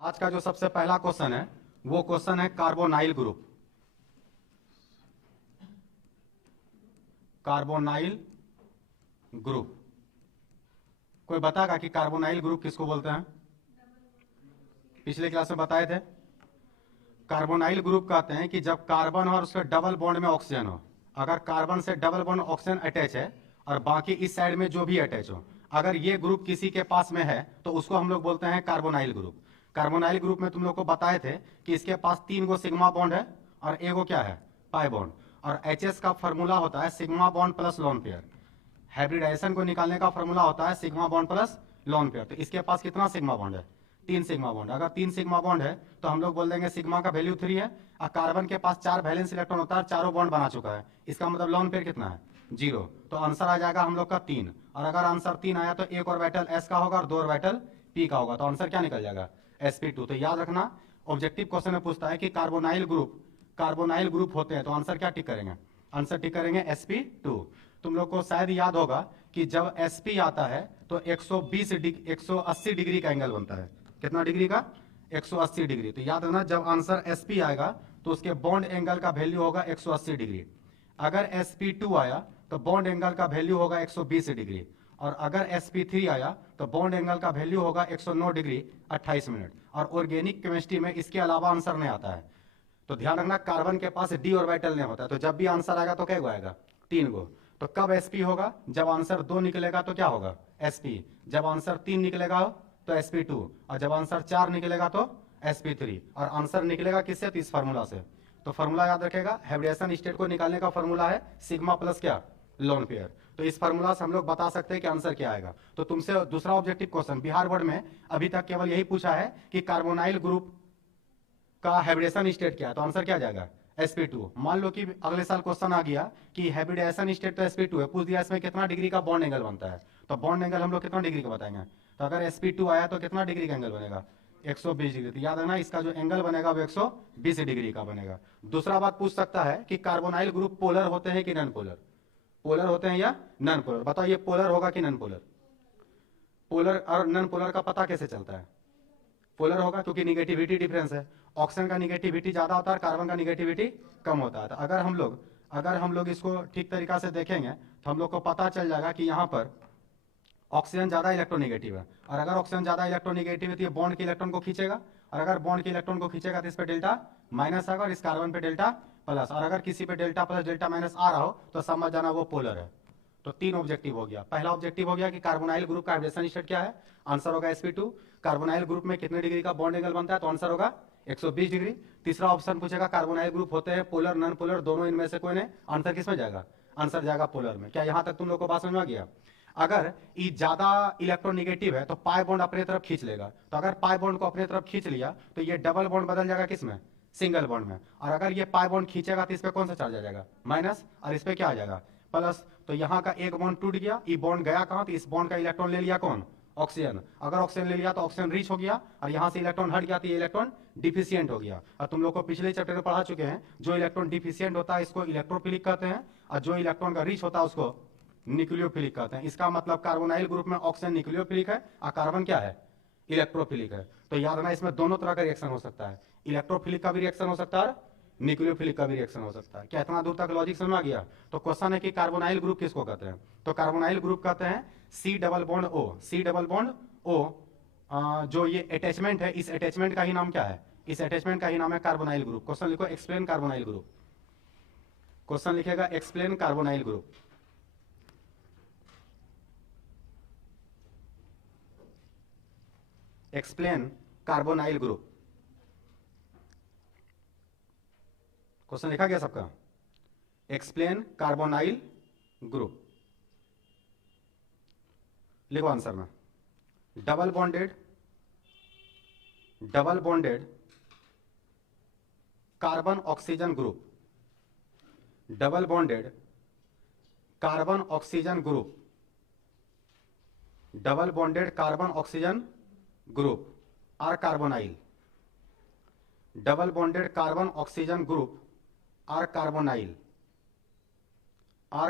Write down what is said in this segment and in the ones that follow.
आज का जो सबसे पहला क्वेश्चन है वो क्वेश्चन है कार्बोनाइल ग्रुप। कार्बोनाइल ग्रुप कोई बताएगा कि कार्बोनाइल ग्रुप किसको बोलते हैं? पिछले क्लास में बताए थे। कार्बोनाइल ग्रुप कहते हैं कि जब कार्बन और उसके डबल बॉन्ड में ऑक्सीजन हो, अगर कार्बन से डबल बॉन्ड ऑक्सीजन अटैच है और बाकी इस साइड में जो भी अटैच हो, अगर ये ग्रुप किसी के पास में है तो उसको हम लोग बोलते हैं कार्बोनाइल ग्रुप। कार्बोनाइल ग्रुप में तुम लोग को बताए थे कि इसके पास 3 गो सिग्मा बॉन्ड है और एगो क्या है, पाई बॉन्ड। और एच का फॉर्मूला होता है sigma bond plus lone pair. Hybridization को निकालने का फॉर्मूला होता है sigma bond plus lone pair. तो इसके पास कितना सिग्मा बॉन्ड है? 3 सिग्मा बॉन्ड। अगर 3 सिग्मा बॉन्ड है तो हम लोग बोल देंगे सिग्मा का वैल्यू 3 है। और कार्बन के पास 4 वैलेंस इलेक्ट्रॉन होता है, चारों बॉन्ड बना चुका है, इसका मतलब लोन पेयर कितना है? 0। तो आंसर आ जाएगा हम लोग का 3। और अगर आंसर 3 आया तो एक ऑर्बिटल एस का होगा और 2 ऑर्बिटल पी का होगा। तो आंसर क्या निकल जाएगा? sp2। तो याद रखना, ऑब्जेक्टिव क्वेश्चन में पूछता है कि कार्बोनाइल ग्रुप होते हैं तो आंसर क्या टिक करेंगे? आंसर टिक करेंगे sp2। तुम लोग को शायद याद होगा कि जब sp आता है तो 180 डिग्री का एंगल बनता है। कितना डिग्री का? 180 डिग्री। तो याद रखना, जब आंसर sp आएगा तो उसके बॉन्ड एंगल का वैल्यू होगा 180 डिग्री। अगर sp2 आया तो बॉन्ड एंगल का वैल्यू होगा 120 डिग्री। और अगर sp3 आया तो बॉन्ड एंगल का वैल्यू होगा 109 डिग्री 28 मिनट। और ऑर्गेनिक केमिस्ट्री में इसके अलावा आंसर नहीं आता है। तो ध्यान रखना, कार्बन के पास डी ऑर्बिटल नहीं होता है। तो जब भी आंसर आएगा तो क्या आएगा? 3 गो। तो कब sp होगा? जब आंसर 2 निकलेगा तो क्या होगा? sp। जब आंसर 3 निकलेगा तो sp2। और जब आंसर 4 निकलेगा तो sp3। और आंसर निकलेगा किससे? तो इस फार्मूला से। तो फार्मूला याद रखेगा, हाइब्रिडेशन स्टेट को निकालने का फार्मूला है सिग्मा प्लस क्या? Loan pair. तो इस फार्मूला से हम लोग बता सकते हैं कि आंसर क्या आएगा। तो तुमसे दूसरा ऑब्जेक्टिव क्वेश्चन बिहार बोर्ड में अभी तक केवल यही पूछा है कि कार्बोनाइल ग्रुप का हाइब्रिडेशन स्टेट क्या है। तो आंसर क्या जाएगा? sp2। मान लो कि अगले साल क्वेश्चन आ गया कि हाइब्रिडेशन स्टेट तो sp2 है, पूछ दिया इसमें कितना डिग्री का बॉन्ड एंगल बनता है। तो बॉन्ड एंगल हम लोग कितना डिग्री का बताएंगे? तो अगर sp2 आया तो कितना डिग्री का एंगल बनेगा? 120 डिग्री। तो याद रखना, इसका जो एंगल बनेगा वो 120 डिग्री का बनेगा। दूसरा बात पूछ सकता है कि कार्बोनाइल ग्रुप पोलर होते हैं कि नॉन पोलर? पोलर होते हैं या नॉन पोलर? बताओ ये पोलर होगा कि नॉन पोलर? पोलर और नॉन पोलर का पता कैसे चलता है? पोलर होगा क्योंकि निगेटिविटी डिफरेंस है। ऑक्सीजन का निगेटिविटी ज्यादा होता है, कार्बन का निगेटिविटी कम होता है। तो अगर हम लोग इसको ठीक तरीका से देखेंगे तो हम लोग को पता चल जाएगा कि यहाँ पर ऑक्सीजन ज्यादा इलेक्ट्रोनिगेटिव है। और अगर ऑक्सीजन ज्यादा इलेक्ट्रोनिगेटिव है तो ये बॉन्ड के इलेक्ट्रॉन को खींचेगा। और अगर बॉन्ड के इलेक्ट्रॉन को खींचेगा तो इस पे डेल्टा माइनस आएगा और इस कार्बन पे डेल्टा प्लस। और अगर किसी पे डेल्टा प्लस डेल्टा माइनस आ रहा हो तो समझ जाना वो पोलर है। तो 3 ऑब्जेक्टिव हो गया। पहला ऑब्जेक्टिव हो गया कि कार्बोनाइल ग्रुप का हाइब्रिडेशन स्टेट क्या है, आंसर होगा sp2। कार्बोनाइल ग्रुप में कितने डिग्री का बॉन्ड एंगल बनता है, तो आंसर होगा 120 डिग्री। तीसरा ऑप्शन पूछेगा कार्बोनाइल ग्रुप होते हैं पोलर नॉन पोलर दोनों, इनमें से कोई नहीं, आंसर किस में जाएगा? आंसर जाएगा पोलर में। क्या यहां तक तुम लोग को बात समझ में आ गया? अगर ई ज्यादा इलेक्ट्रोनिगेटिव है तो पाई बॉन्ड अपने तरफ खींच लेगा। तो अगर पाई बॉन्ड को अपने तरफ खींच लिया तो ये डबल बॉन्ड बदल जाएगा किसमें? सिंगल बॉन्ड में। और अगर ये पाई बॉन्ड खींचेगा तो इस पे कौन सा चार्ज आ जाएगा? माइनस। और इस पे क्या आ जाएगा? प्लस। तो यहाँ का एक बॉन्ड टूट गया, ये बॉन्ड गया कहाँ? तो इस बॉन्ड का इलेक्ट्रॉन ले लिया कौन? ऑक्सीजन। अगर ऑक्सीजन ले लिया तो ऑक्सीजन रीच हो गया और यहाँ से इलेक्ट्रॉन हट गया तो ये इलेक्ट्रॉन डिफिशियंट हो गया। और तुम लोग को पिछले चैप्टर में पढ़ा चुके हैं, जो इलेक्ट्रॉन डिफिशियंट होता है इसको इलेक्ट्रोफिलिक कहते हैं, और जो इलेक्ट्रॉन का रीच होता है उसको न्यूक्लियोफिलिक कहते हैं। इसका मतलब कार्बोनाइल ग्रुप में ऑक्सीजन न्यूक्लियोफिलिक है और कार्बन क्या है? इलेक्ट्रोफिलिक है। तो याद रखना, इसमें दोनों तरह का रिएक्शन हो सकता है, इलेक्ट्रोफिलिक का भी रिएक्शन हो सकता है, न्यूक्लियोफिलिक का भी रिएक्शन हो सकता है। क्या इतना दूर तक लॉजिक समझ आ गया? तो क्वेश्चन है कि कार्बोनाइल ग्रुप किसको कहते हैं? तो कार्बोनाइल ग्रुप कहते हैं C double bond O. C double bond O, जो ये अटैचमेंट है, इस अटैचमेंट का ही नाम क्या है? इस अटैचमेंट का ही नाम है कार्बोनाइल ग्रुप। क्वेश्चन लिखो एक्सप्लेन कार्बोनाइल ग्रुप। क्वेश्चन लिखेगा explain carbonyl group. Explain carbonyl group. Question लिखा गया सबका? Explain carbonyl group. लिखो आंसर में, double bonded carbon oxygen group. Double bonded carbon oxygen group. Double bonded carbon oxygen group are carbonyl. Double bonded carbon oxygen group are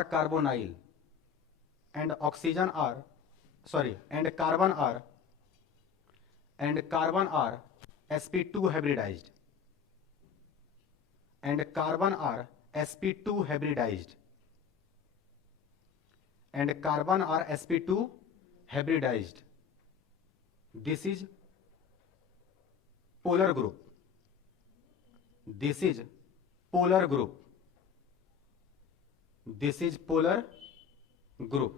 carbonyl and oxygen are, sorry, and carbon are sp2 hybridized and carbon are sp2 hybridized and carbon are sp2 hybridized. This is polar group. This is polar group. This is polar group.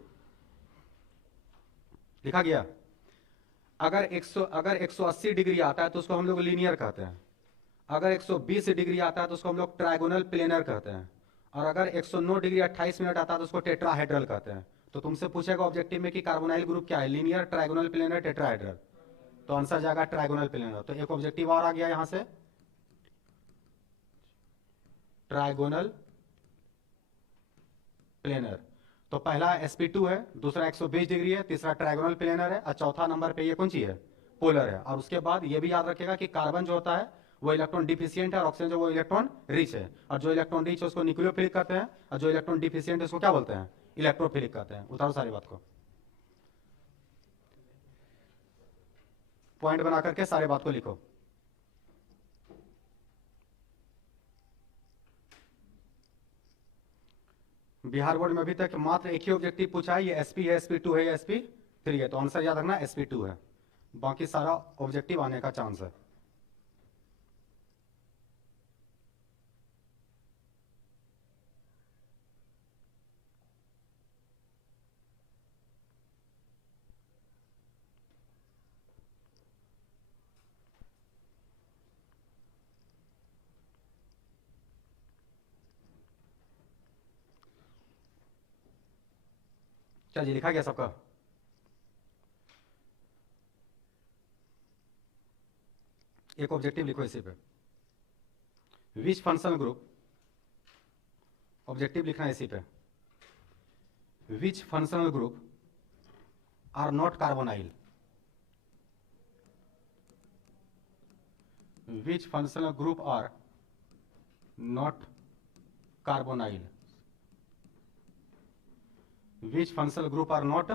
लिखा गया। अगर 180 degree आता है तो उसको हम लोग linear कहते हैं। अगर 120 डिग्री आता है तो उसको हम लोग ट्राइगोनल प्लेनर कहते हैं। और अगर 109 डिग्री 28 मिनट आता है तो उसको टेट्राहेड्रल कहते हैं। तो तुमसे पूछेगा ऑब्जेक्टिव में कि कार्बोनाइल ग्रुप क्या है, लीनियर, ट्राइगोनल प्लेनर, टेट्राहेड्रल। तो आंसर जाएगा ट्राइगोनल प्लेनर। तो एक ऑब्जेक्टिव और आ गया यहां से, ट्राइगोनल प्लेनर। तो पहला sp2 है, दूसरा 120 डिग्री है, तीसरा ट्राइगोनल प्लेनर है और चौथा नंबर पे ये कौन सी है, पोलर है। और उसके बाद ये भी याद रखेगा कि कार्बन जो होता है वो इलेक्ट्रॉन डिफिशिएंट है और ऑक्सीजन जो वो इलेक्ट्रॉन रिच है। और जो इलेक्ट्रॉन रिच है उसको न्यूक्लियोफिलिक कहते हैं और जो इलेक्ट्रॉन डिफिशिएंट है उसको क्या बोलते हैं, इलेक्ट्रोफिलिक कहते हैं। उतारो सारी बात को, पॉइंट बना करके सारे बात को लिखो। बिहार बोर्ड में अभी तक मात्र एक ही ऑब्जेक्टिव पूछा है, ये sp है, sp2 है या sp3 है। तो आंसर याद रखना sp2 है, बाकी सारा ऑब्जेक्टिव आने का चांस है। चलिए लिखा गया सबका। एक ऑब्जेक्टिव लिखो इसी पे, विच फंक्शनल ग्रुप, ऑब्जेक्टिव लिखना है इसी पे, which functional group are not carbonyl, which functional group are not carbonyl, which functional group are not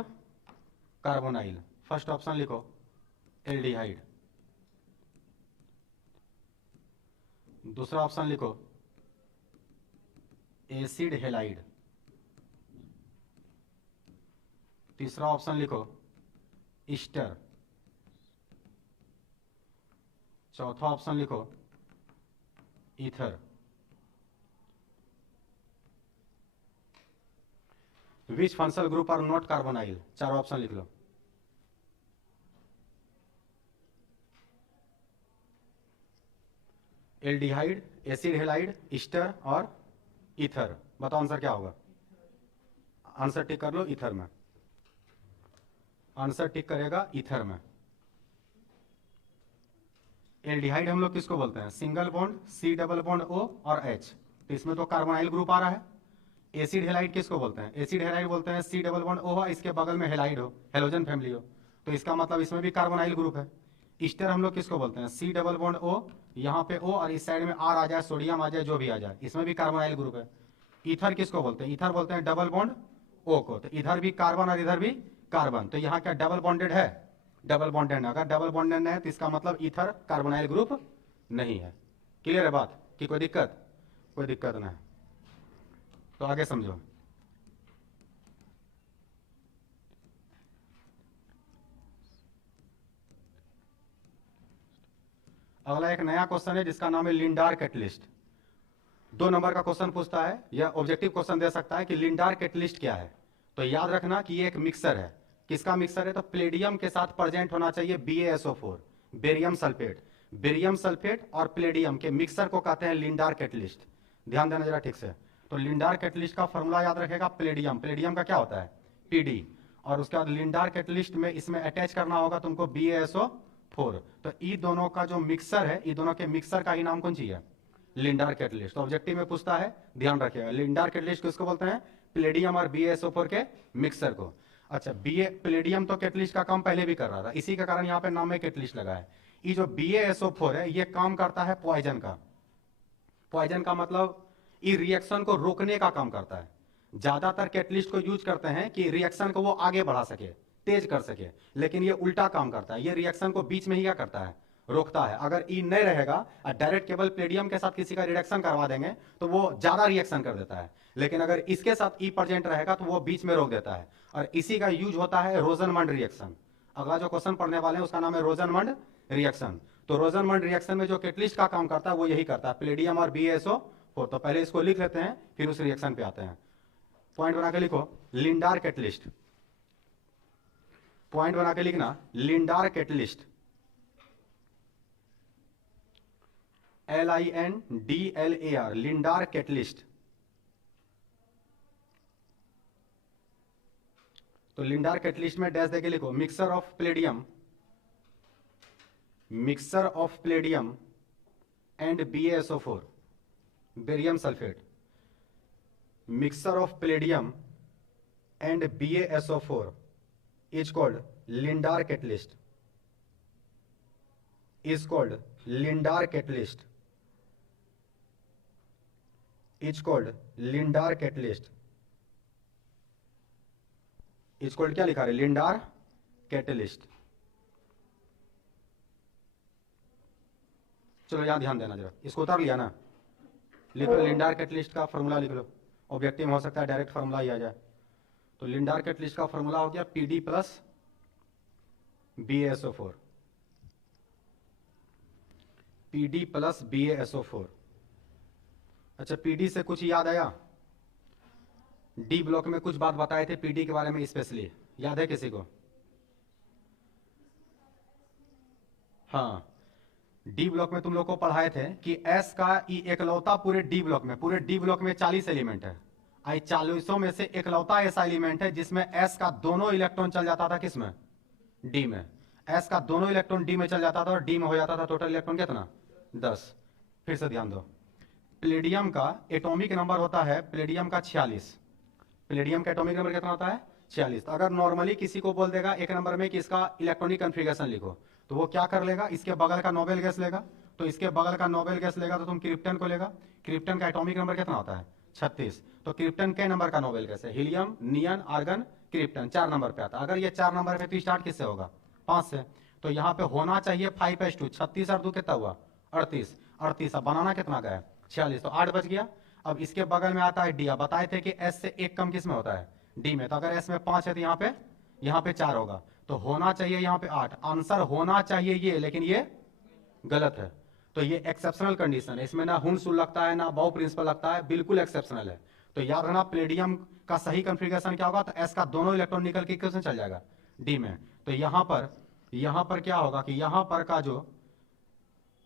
carbonyl. First option लिखो एल्डिहाइड, दूसरा ऑप्शन लिखो एसिड हेलाइड, तीसरा ऑप्शन लिखो ईस्टर, चौथा ऑप्शन लिखो ether. Which functional group are not carbonyl, चार option लिख लो। एल्डिहाइड, एसिड हेलाइड, ईस्टर और ईथर। बताओ आंसर क्या होगा। आंसर टिक कर लो ईथर में, आंसर टिक करेगा ईथर में। एल्डिहाइड हम लोग किसको बोलते हैं, single bond C double bond O और H, तो इसमें तो कार्बोनाइल ग्रुप आ रहा है। एसिड हेलाइड किसको बोलते हैं, एसिड हेलाइड बोलते हैं C डबल बॉन्ड O हो, इसके बगल में हेलाइड हो, हेलोजन फैमिली हो, तो इसका मतलब इसमें भी कार्बोनाइल ग्रुप है। ईस्टर हम लोग किसको बोलते हैं, C डबल बॉन्ड O, यहाँ पे O और इस साइड में R आ जाए, सोडियम आ जाए, जो भी आ जाए, इसमें भी कार्बोनाइल ग्रुप है। ईथर किसको बोलते हैं, ईथर बोलते हैं डबल बॉन्ड O को, तो इधर भी कार्बन और इधर भी कार्बन, तो यहाँ क्या डबल बॉन्डेड है, डबल बॉन्डेड है। अगर डबल बॉन्डेड है तो इसका मतलब ईथर कार्बोनाइल ग्रुप नहीं है। क्लियर है बात कि कोई दिक्कत, कोई दिक्कत नहीं, तो आगे समझो। अगला एक नया क्वेश्चन है जिसका नाम है लिंडार कैटलिस्ट। 2 नंबर का क्वेश्चन पूछता है, यह ऑब्जेक्टिव क्वेश्चन दे सकता है कि लिंडार कैटलिस्ट क्या है। तो याद रखना कि ये एक मिक्सर है। किसका मिक्सर है, तो प्लेडियम के साथ प्रेजेंट होना चाहिए BaSO4, barium sulphate. Barium sulphate और प्लेडियम के मिक्सर को कहते हैं लिंडार कैटलिस्ट। ध्यान देना जरा ठीक से। तो लिंडार कैटलिस्ट का फॉर्मूला याद रखेगा, प्लेडियम, प्लेडियम का क्या होता है Pd, और उसके बाद लिंडार कैटलिस्ट में इसमें अटैच करना होगा तुमको BaSO4। तो ये दोनों का जो मिक्सर है, ये दोनों के मिक्सर का ही नाम कौन सी है, लिंडार कैटलिस्ट। तो ऑब्जेक्टिव में पूछता है, ध्यान रखिएगा, लिंडार कैटलिस्ट किसको बोलते हैं, प्लेडियम और BaSO4 के मिक्सर को। अच्छा, प्लेडियम तो कैटलिस्ट का काम पहले भी कर रहा था, इसी के कारण यहाँ पे नाम में कैटलिस्ट लगा है। ये जो BaSO4 है ये काम करता है पॉइजन का। पॉइजन का मतलब ये रिएक्शन को रोकने का काम करता है। ज्यादातर कैटलिस्ट को यूज करते हैं कि रिएक्शन को वो आगे बढ़ा सके, तेज कर सके, लेकिन ये उल्टा काम करता है। ये रिएक्शन को बीच में ही क्या करता है, रोकता है। अगर ई नहीं रहेगा और डायरेक्ट केवल प्लेडियम के साथ किसी का रिडक्शन करवा देंगे तो वो ज्यादा रिएक्शन कर देता है, लेकिन अगर इसके साथ ई प्रेजेंट रहेगा तो वो बीच में रोक देता है, और इसी का यूज होता है रोजनमंड रिएक्शन। अगला जो क्वेश्चन पढ़ने वाले हैं उसका नाम है रोजनमंड रिएक्शन। तो रोजनमंड रिएक्शन में जो कैटलिस्ट का काम करता है वो यही करता है, प्लेडियम और BaSO4। तो पहले इसको लिख लेते हैं फिर उस रिएक्शन पे आते हैं। पॉइंट बना के लिखो, लिंडार कैटलिस्ट। पॉइंट बना के लिखना, लिंडार कैटलिस्ट, LINDAR, लिंडार कैटलिस्ट। तो लिंडार कैटलिस्ट में डैश देके लिखो, mixer of Palladium, mixer of Palladium and BaSO4, barium sulphate, mixer of Palladium and BaSO4 is called Lindar catalyst, is called Lindar catalyst, is called Lindar catalyst, is called क्या लिखा है, Lindar catalyst। चलो यहां ध्यान देना जरा, इसको उतार लिया ना, लिखो लिंडार कैटलिस्ट का फॉर्मूला लिख लो, ऑब्जेक्टिव में हो सकता है डायरेक्ट फॉर्मूला ही आ जाए। तो लिंडार कैटलिस्ट का फॉर्मूला हो गया PD plus BaSO4, PD plus BaSO4। अच्छा, PD से कुछ याद आया? डी ब्लॉक में कुछ बात बताए थे PD के बारे में स्पेशली, याद है किसी को? हाँ, डी ब्लॉक में तुम लोग को पढ़ाए थे कि S का एकलौता पूरे डी ब्लॉक में 40 एलिमेंट है, आई 40 में से एकलौता ऐसा एलिमेंट है जिसमें S का दोनों इलेक्ट्रॉन चल जाता था किसमें, डी में। S का दोनों इलेक्ट्रॉन डी में चल जाता था और डी में हो जाता था टोटल इलेक्ट्रॉन कितना, 10। फिर से ध्यान दो, प्लेडियम का एटॉमिक नंबर होता है, प्लेडियम का 46, प्लेडियम का एटॉमिक नंबर कितना होता है, 46। अगर नॉर्मली किसी को बोल देगा एक नंबर में कि इसका इलेक्ट्रॉनिक कन्फिगरेशन लिखो, तो वो क्या कर लेगा, इसके बगल का नोबेल गैस लेगा। तो इसके बगल का नोबेल गैस लेगा तो तुम क्रिप्टन को लेगा, क्रिप्टन का एटॉमिक नंबर कितना होता है, 36। तो क्रिप्टन के नंबर का नोबेल गैस है, हीलियम, नियन, आर्गन, क्रिप्टन 4 नंबर पे आता है। अगर ये 4 नंबर पे तो स्टार्ट किससे होगा, 5 से। तो यहाँ पे होना चाहिए 5s2, 36 और 2 कितना हुआ, 38, 38। अब बनाना कितना का है, 46, तो 8 बच गया। अब इसके बगल में आता है डी। अब बताए थे कि S से एक कम किस में होता है, डी में। तो अगर S में 5 है तो यहाँ पे 4 होगा, तो होना चाहिए यहाँ पे 8। आंसर होना चाहिए ये, लेकिन ये गलत है। तो ये एक्सेप्शनल कंडीशन है, इसमें ना हुंसुल लगता है ना बाउ प्रिंसिपल लगता है, बिल्कुल एक्सेप्शनल है। तो याद रखना, प्लेडियम का सही कॉन्फ़िगरेशन क्या होगा, तो S का दोनों इलेक्ट्रॉन निकल के किसमें चल जाएगा, डी में। तो यहाँ पर क्या होगा कि यहाँ पर का जो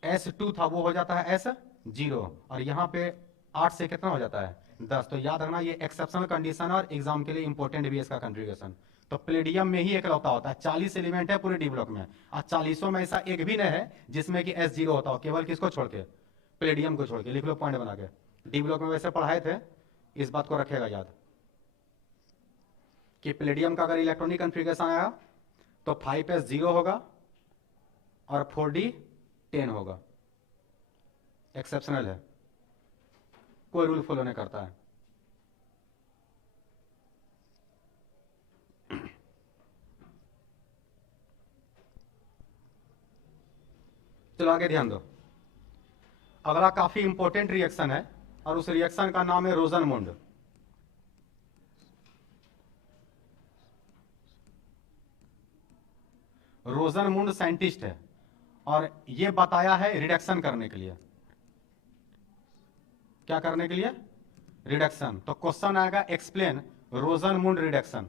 S2 था वो हो जाता है S0, और यहाँ पे 8 से कितना हो जाता है, 10। तो याद रखना ये एक्सेप्शनल कंडीशन और एग्जाम के लिए इंपॉर्टेंट भी है इसका कॉन्फ़िगरेशन। तो प्लेडियम में ही एकलौता होता है, 40 एलिमेंट है पूरे डी ब्लॉक में, और 40 में ऐसा एक भी नहीं है जिसमें कि S0 होता हो, केवल किसको छोड़ के, प्लेडियम को छोड़ के। लिख लो पॉइंट बना के, डी ब्लॉक में वैसे पढ़ाए थे, इस बात को रखेगा याद कि प्लेडियम का अगर इलेक्ट्रॉनिक कॉन्फ़िगरेशन आया तो 5s0 होगा और 4d 10 होगा। एक्सेप्शनल है, कोई रूल फॉलो नहीं करता है। चलो आगे ध्यान दो, अगला काफी इंपॉर्टेंट रिएक्शन है और उस रिएक्शन का नाम है रोजनमुंड। रोजनमुंड साइंटिस्ट है और ये बताया है रिडक्शन करने के लिए। क्या करने के लिए, रिडक्शन। तो क्वेश्चन आएगा एक्सप्लेन रोजनमुंड रिडक्शन,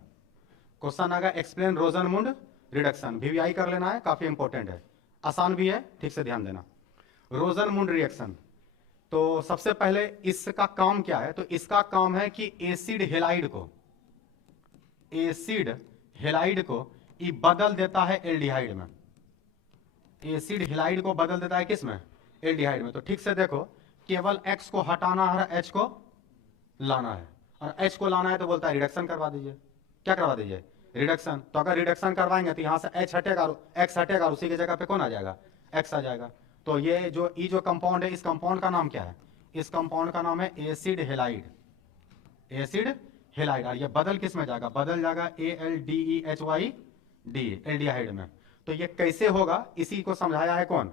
क्वेश्चन आएगा एक्सप्लेन रोजनमुंड रिडक्शन। VVI कर लेना है, काफी इंपॉर्टेंट है, आसान भी है, ठीक से ध्यान देना। रोजनमुंड रिएक्शन, तो सबसे पहले इसका काम क्या है, तो इसका काम है कि एसिड हेलाइड को ये बदल देता है एल्डिहाइड में। एसिड हेलाइड को बदल देता है किसमें, एल्डिहाइड में। तो ठीक से देखो, केवल X को हटाना है, H को लाना है, और H को लाना है तो बोलता है रिडक्शन करवा दीजिए। क्या करवा दीजिए, रिडक्शन। तो अगर रिडक्शन करवाएंगे तो यहां से H हटेगा, X हटेगा, उसी की जगह पे कौन आ जाएगा, X आ जाएगा। तो ये जो कंपाउंड है, इस कंपाउंड का नाम क्या है, इस कंपाउंड का नाम है एसिड हेलाइड, एसिड हेलाइड। और ये बदल किस में जाएगा, बदल जाएगा ALDEHYD, एल्डिहाइड में। तो ये कैसे होगा इसी को समझाया है कौन,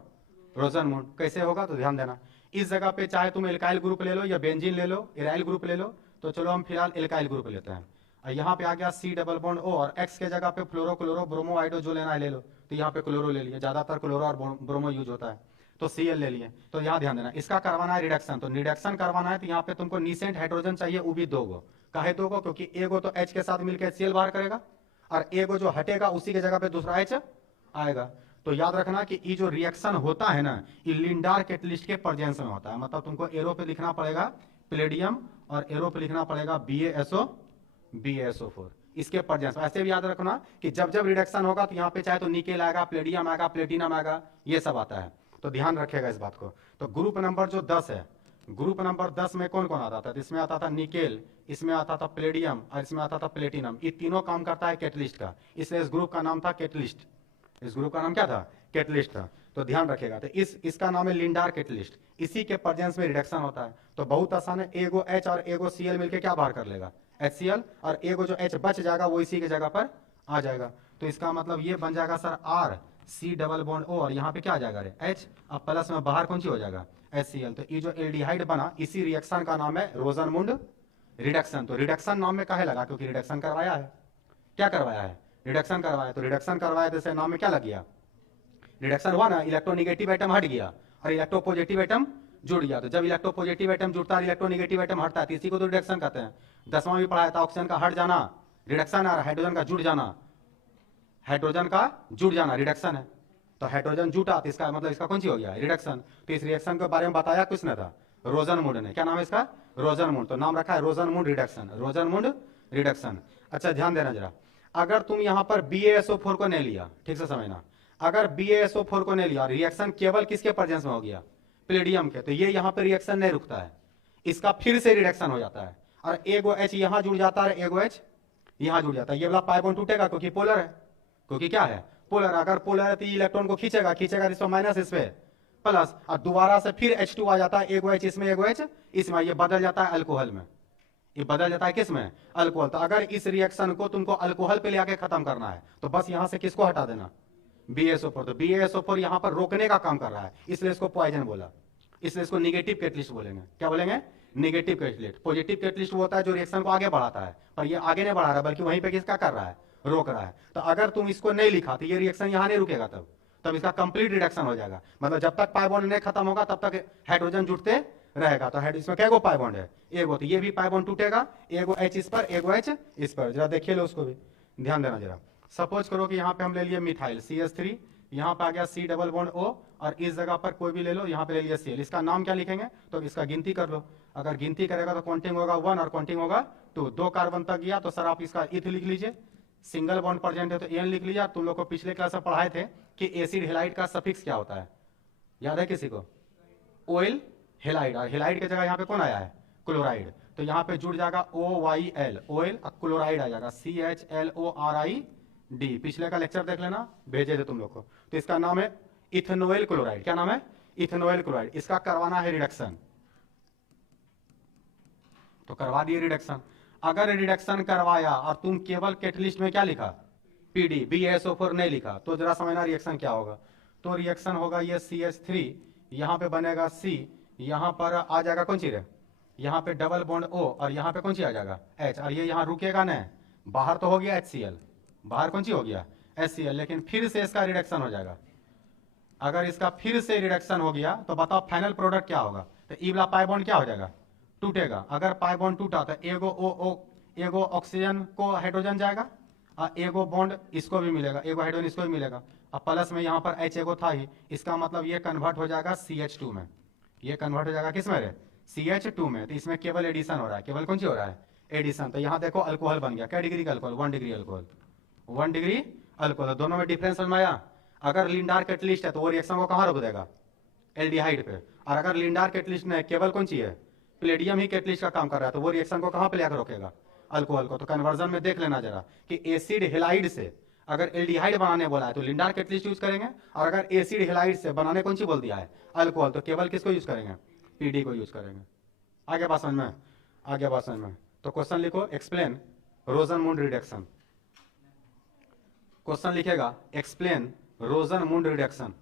रोजनमुंड। कैसे होगा तो ध्यान देना, इस जगह पे चाहे तुम एल्काइल ग्रुप ले लो या बेंजीन ले लो, इराइल ग्रुप ले लो, तो चलो हम फिलहाल एल्काइल ग्रुप लेते हैं। और यहाँ पे आ गया C डबल बॉन्ड O और X के जगह पे फ्लोरो क्लोरो ब्रोमो आइडो जो लेना है ले लो, तो यहाँ पे क्लोरो ले लिया, ज्यादातर क्लोरो और ब्रोमो यूज होता है, तो Cl ले लिए। तो यहाँ ध्यान देना, इसका करवाना है रिडक्शन, तो रिडक्शन करवाना है तो यहाँ पे तुमको नीसेंट हाइड्रोजन चाहिए, वो भी 2 गो। काहे 2 गो, क्योंकि एगो तो H के साथ मिलकर HCl बाहर करेगा और एगो जो हटेगा उसी के जगह पे दूसरा H आएगा। तो याद रखना कि ये जो रिएक्शन होता है ना, ये लिंडार कैटलिस्ट के प्रेजेंस में होता है, मतलब तुमको एरो पे लिखना पड़ेगा प्लेडियम और एरो पे लिखना पड़ेगा BaSO4 इसके प्रेजेंस में। ऐसे भी याद रखना कि जब जब रिडक्शन होगा तो यहाँ पे चाहे तो निकेल आएगा, प्लेडियम आएगा, प्लेटिनम आएगा, ये सब आता है, तो ध्यान रखेगा इस बात को। तो ग्रुप नंबर जो 10 है, ग्रुप नंबर 10 में कौन कौन आता था, इसमें आता था निकेल, इसमें आता था प्लेडियम और इसमें आता था प्लेटिनम। ये तीनों काम करता है कैटलिस्ट का, इसलिए इस ग्रुप का नाम था कैटलिस्ट। इस ग्रुप का नाम क्या था, कैटलिस्ट था। तो ध्यान रखेगा, तो इसका नाम है लिंडार कैटलिस्ट, इसी के प्रेजेंस में रिडक्शन होता है। तो बहुत आसान है, एगो H और एगो Cl मिलके क्या बाहर कर लेगा, HCl, और एगो जो H बच जाएगा वो इसी के जगह पर आ जाएगा। तो इसका मतलब ये बन जाएगा sir R C double bond O और यहाँ पे क्या आ जाएगा रे H, अब प्लस में बाहर कौन सी हो जाएगा HCl। तो ये जो एल्डिहाइड बना, इसी रिएक्शन का नाम है रोजनमुंड रिडक्शन। तो रिडक्शन नाम में काहे लगा, क्योंकि रिडक्शन करवाया है। क्या करवाया है, रिडक्शन करवाया। तो रिडक्शन करवाया तो इसे नाम में क्या लग गया, रिडक्शन हुआ ना, इलेक्ट्रोनिगेटिव एटम हट गया और इलेक्ट्रोपॉजिटिव एटम जुड़ गया। तो जब इलेक्ट्रोपॉजिटिव एटम जुड़ता है, इलेक्ट्रोनिगेटिव एटम हटता है, तो इसी को तो रिडक्शन कहते हैं। 10वां में पढ़ाया था, ऑक्सीजन का हट जाना रिडक्शन है, हाइड्रोजन का जुड़ जाना, हाइड्रोजन का जुड़ जाना रिडक्शन है। तो हाइड्रोजन जुटा तो इसका मतलब इसका कौन सी हो गया, रिडक्शन। तो इस रिएक्शन के बारे में बताया किसने था, रोजनमुंड ने। क्या नाम है इसका, रोजनमुंड। तो नाम रखा है रोजनमुंड रिडक्शन, रोजनमुंड रिडक्शन। अच्छा ध्यान देना जरा, अगर तुम यहाँ पर BaSO4 को नहीं लिया, ठीक से समझना, अगर BaSO4 को नहीं लिया, रिएक्शन केवल किसके प्रेजेंस में हो गया, प्लेडियम के, तो ये यहाँ पे रिएक्शन नहीं रुकता है, इसका फिर से रिडक्शन हो जाता है और एगो H यहाँ जुड़ जाता है, एगो H यहाँ जुड़ जाता है। ये वाला पाई बॉन्ड टूटेगा क्योंकि पोलर है, क्योंकि क्या है पोलर। अगर पोलर है तो इलेक्ट्रॉन को खींचेगा, खींचेगा इस पे माइनस, इस पे प्लस, और दोबारा से फिर H2 आ जाता है, एगो H इसमें, एगो H इसमें, ये बदल जाता है अल्कोहल में, ये बदल जाता है किस में, अल्कोहल। तो अगर इस रिएक्शन को तुमको अल्कोहल पे ले आके खत्म करना है तो बस यहां से किसको हटा देना, BaSO4। तो BaSO4 यहां पर रोकने का काम कर रहा है, इसलिए इसको पॉइजन बोला, इसलिए इसको निगेटिव कैटलिस्ट बोलेंगे। क्या बोलेंगे, निगेटिव कैटलिस्ट। पॉजिटिव कैटलिस्ट वो होता है जो रिएक्शन को आगे बढ़ाता है, पर ये आगे नहीं बढ़ा रहा है बल्कि वहीं पे किसका कर रहा है, रोक रहा है। तो अगर तुम इसको नहीं लिखा तो ये रिएक्शन यहां नहीं रुकेगा, तब इसका कंप्लीट रिडक्शन हो जाएगा। मतलब जब तक पाई बॉन्ड नहीं खत्म होगा तब तक हाइड्रोजन जुड़ते रहेगा। तो इसमें क्या पाई बॉन्ड है, एगो, तो ये भी पाई बॉन्ड टूटेगा, एगो H इस पर, एगो H इस पर। जरा देखिए लो उसको भी, ध्यान देना जरा। सपोज करो कि यहाँ पे हम ले लिए मिथाइल CH3, यहाँ पे आ गया C डबल बॉन्ड O और इस जगह पर कोई भी ले लो, यहाँ पे ले लिया Cl। इसका नाम क्या लिखेंगे, तो इसका गिनती कर लो। अगर गिनती करेगा तो काउंटिंग होगा 1 और काउंटिंग होगा 2, 2 कार्बन तक गया। तो सर आप इसका इथ लिख लीजिए, सिंगल बॉन्ड प्रेजेंट है तो एन लिख लीजिए। तुम लोग को पिछले क्लास में पढ़ाए थे कि एसिड हेलाइड का सफिक्स क्या होता है, याद है किसी को, ऑयल हेलाइड, और हेलाइड की जगह यहाँ पे कौन आया है, क्लोराइड। तो यहाँ पे जुड़ जाएगा OYL, ऑयल, और क्लोराइड आ जाएगा CHLORID। पिछले का लेक्चर देख लेना, भेजे थे तुम लोग को। तो इसका नाम है इथेनोइल क्लोराइड। क्या नाम है, इथेनोइल क्लोराइड। इसका करवाना है रिडक्शन, तो करवा दिए रिडक्शन। अगर रिडक्शन करवाया और तुम केवल कैटलिस्ट में क्या लिखा, PD, BaSO4 नहीं लिखा, तो जरा समझना रिएक्शन क्या होगा। तो रिएक्शन होगा ये CH3, यहाँ पे बनेगा C, यहाँ पर आ जाएगा कौन सी रे, यहाँ पे डबल बॉन्ड O और यहाँ पे कौन सी आ जाएगा H, और ये यहाँ रुकेगा नहीं, बाहर तो हो गया HCl, बाहर कौन सी हो गया HCl, लेकिन फिर से इसका रिडक्शन हो जाएगा। अगर इसका फिर से रिडक्शन हो गया तो बताओ फाइनल प्रोडक्ट क्या होगा। तो ई वाला पाई बॉन्ड क्या हो जाएगा, टूटेगा। अगर पाई बॉन्ड टूटा तो एगो ऑक्सीजन को हाइड्रोजन जाएगा और एगो बॉन्ड इसको भी मिलेगा, एगो हाइड्रोजन इसको भी मिलेगा, और प्लस में यहाँ पर H एगो था ही, इसका मतलब ये कन्वर्ट हो जाएगा CH2 में, ये कन्वर्ट हो जाएगा किस में रे, CH2 में। तो इसमें केवल एडिशन हो रहा है, केवल कौन सी हो रहा है, एडिशन। तो यहाँ देखो अल्कोहल बन गया, क्या डिग्री का alcohol, 1 degree alcohol, 1 degree alcohol. दोनों में डिफरेंस समझ में आया। अगर लिंडार कैटलिस्ट है तो वो रिएक्शन को कहाँ रोक देगा, एल्डिहाइड पे, और अगर लिंडार कैटलिस्ट में केवल कौन सी है, प्लेडियम ही कैटलिस्ट का काम कर रहा है, तो वो रिएक्शन को कहाँ पे लेकर रोकेगा, अल्कोहल को। तो कन्वर्जन में देख लेना जरा कि एसिड हेलाइड से अगर एल्डिहाइड बनाने बोला है तो लिंडार कैटलिस्ट यूज करेंगे, और अगर एसिड हेलाइड से बनाने कौन सी बोल दिया है, अल्कोहल, तो केवल किसको यूज करेंगे, PD को यूज करेंगे। आगे बात समझ में, आगे बात समझ में। तो क्वेश्चन लिखो, एक्सप्लेन रोजनमुंड रिडक्शन। क्वेश्चन लिखेगा explain Rosenmund reduction.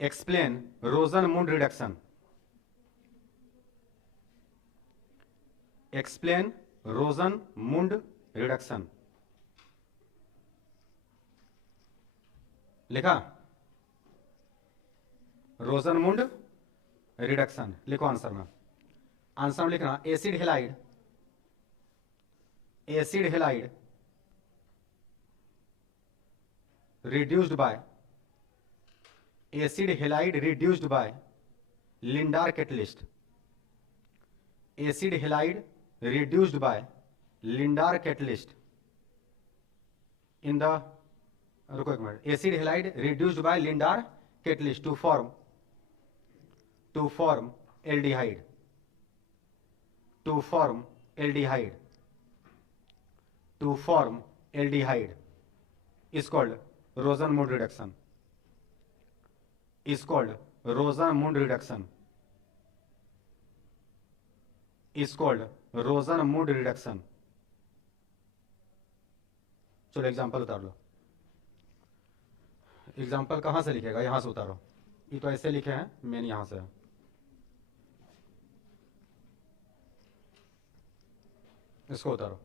Explain Rosenmund reduction. Explain Rosenmund reduction. लिखा? रोजन-मुंड रिडक्शन लिखो आंसर में। आंसर में लिखना acid halide, acid halide reduced by, acid halide reduced by Lindar catalyst, acid halide reduced by Lindar catalyst in the, रुको एक minute, acid halide reduced by Lindar catalyst to form aldehyde, to form aldehyde, to form aldehyde is called Rosen-Mund reduction, is called Rosen-Mund reduction, is called Rosen-Mund reduction। चलो example उतार लो। Example कहां से लिखेगा? यहां से उतारो। ये तो ऐसे लिखे हैं, मेन यहां से है। इसको उतारो।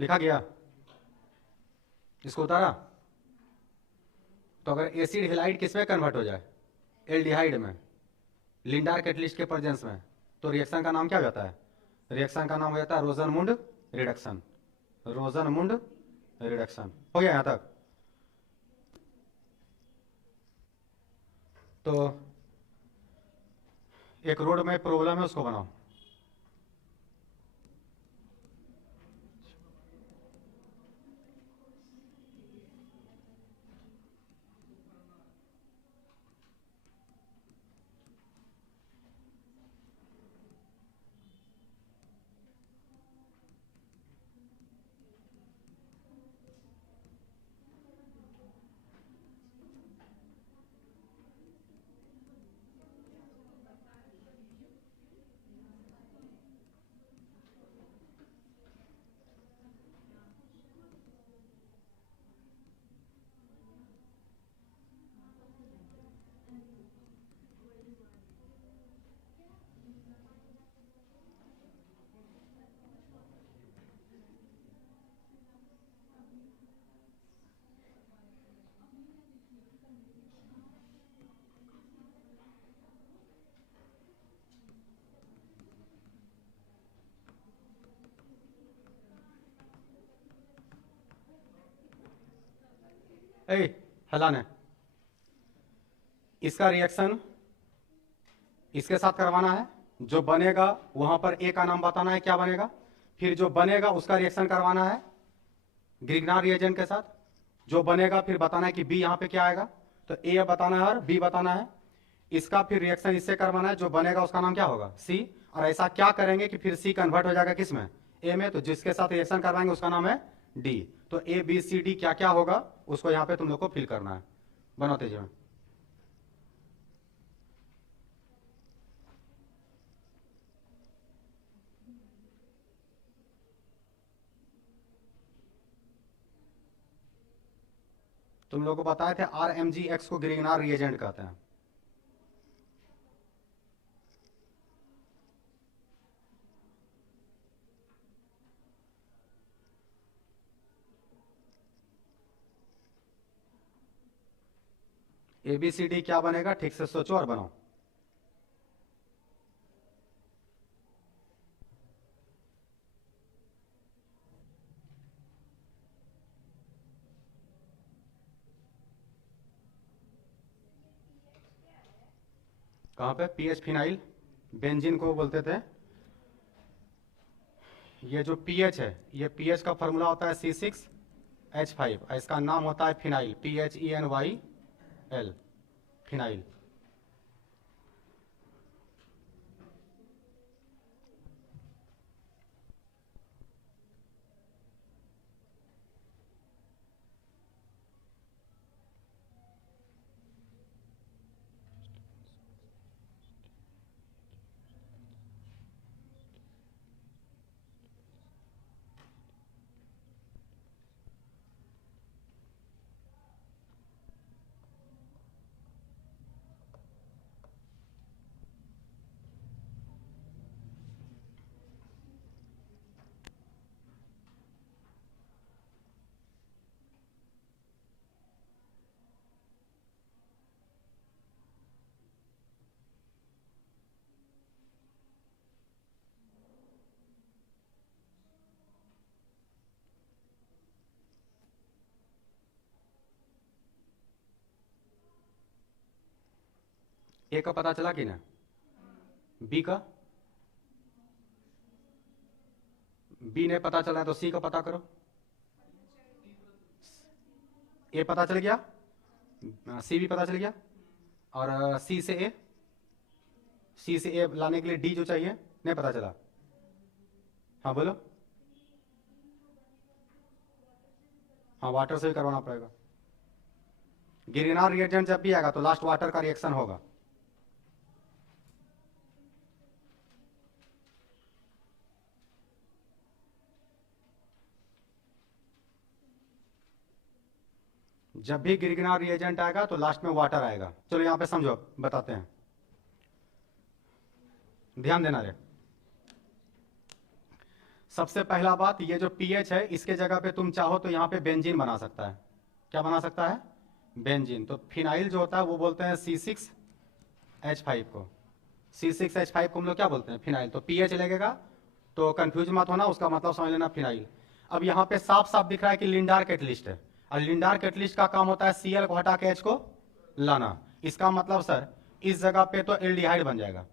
लिखा गया? इसको उतारा? तो अगर एसिड हेलाइड किसमें कन्वर्ट हो जाए? एल्डिहाइड में, लिंडार कैटलिस्ट के प्रेजेंस में, तो रिएक्शन का नाम क्या हो जाता है? रिएक्शन का नाम हो जाता है रोजन-मुंड रिडक्शन। रोजन-मुंड रिडक्शन। हो गया यहां तक? तो एक रोड में प्रॉब्लम है, उसको बनाओ। हलाने, इसका रिएक्शन इसके साथ करवाना है। जो बनेगा वहां पर ए का नाम बताना है, क्या बनेगा। फिर जो बनेगा उसका रिएक्शन करवाना है ग्रिग्नार रिएजेंट के साथ। जो बनेगा फिर बताना है कि बी यहां पे क्या आएगा। तो ए बताना है और बी बताना है। इसका फिर रिएक्शन इससे करवाना है। जो बनेगा उसका नाम क्या होगा? सी। और ऐसा क्या करेंगे कि फिर सी कन्वर्ट हो जाएगा किसमें? ए में। तो जिसके साथ रिएक्शन करवाएंगे उसका नाम है डी। तो ए बी सी डी क्या क्या होगा उसको यहां पे तुम लोग को फिल करना है। बनाओ तेजी में। तुम लोगों को बताए थे RMgX को ग्रिग्नार रिएजेंट कहते हैं। ABCD क्या बनेगा? ठीक से सोचो और बनाओ। कहां पे? पीएच फिनाइल बेंजीन को बोलते थे। ये जो पीएच है, ये पीएच का फॉर्मूला होता है C6H5। इसका नाम होता है फिनाइल, PHENYL, फिनाइल। ए का पता चला कि ना, बी का, बी नहीं पता चला है तो सी का पता करो। ए पता चल गया, सी भी पता चल गया, और सी से ए, सी से ए लाने के लिए डी जो चाहिए नहीं पता चला। हाँ बोलो। हाँ वाटर से भी करवाना पड़ेगा। गिरगिनार रिएजेंट जब भी आएगा तो लास्ट वाटर का रिएक्शन होगा। जब भी गिरगिनार रिएजेंट आएगा तो लास्ट में वाटर आएगा। चलो यहां पे समझो, बताते हैं, ध्यान देना रे। सबसे पहला बात, ये जो पीएच है इसके जगह पे तुम चाहो तो यहां पे बेंजीन बना सकता है। क्या बना सकता है? बेंजीन। तो फिनाइल जो होता है वो बोलते हैं C6H5 को। C6H5 को हम लोग क्या बोलते हैं? फिनाइल। तो पीएच लगेगा तो कंफ्यूज मत होना, उसका मतलब समझ लेना फिनाइल। अब यहाँ पे साफ साफ दिख रहा है कि लिंडार कैटलिस्ट है, और लिंडार कैटलिस्ट का काम होता है Cl को हटा के H को लाना। इसका मतलब सर इस जगह पे तो एल्डिहाइड बन जाएगा।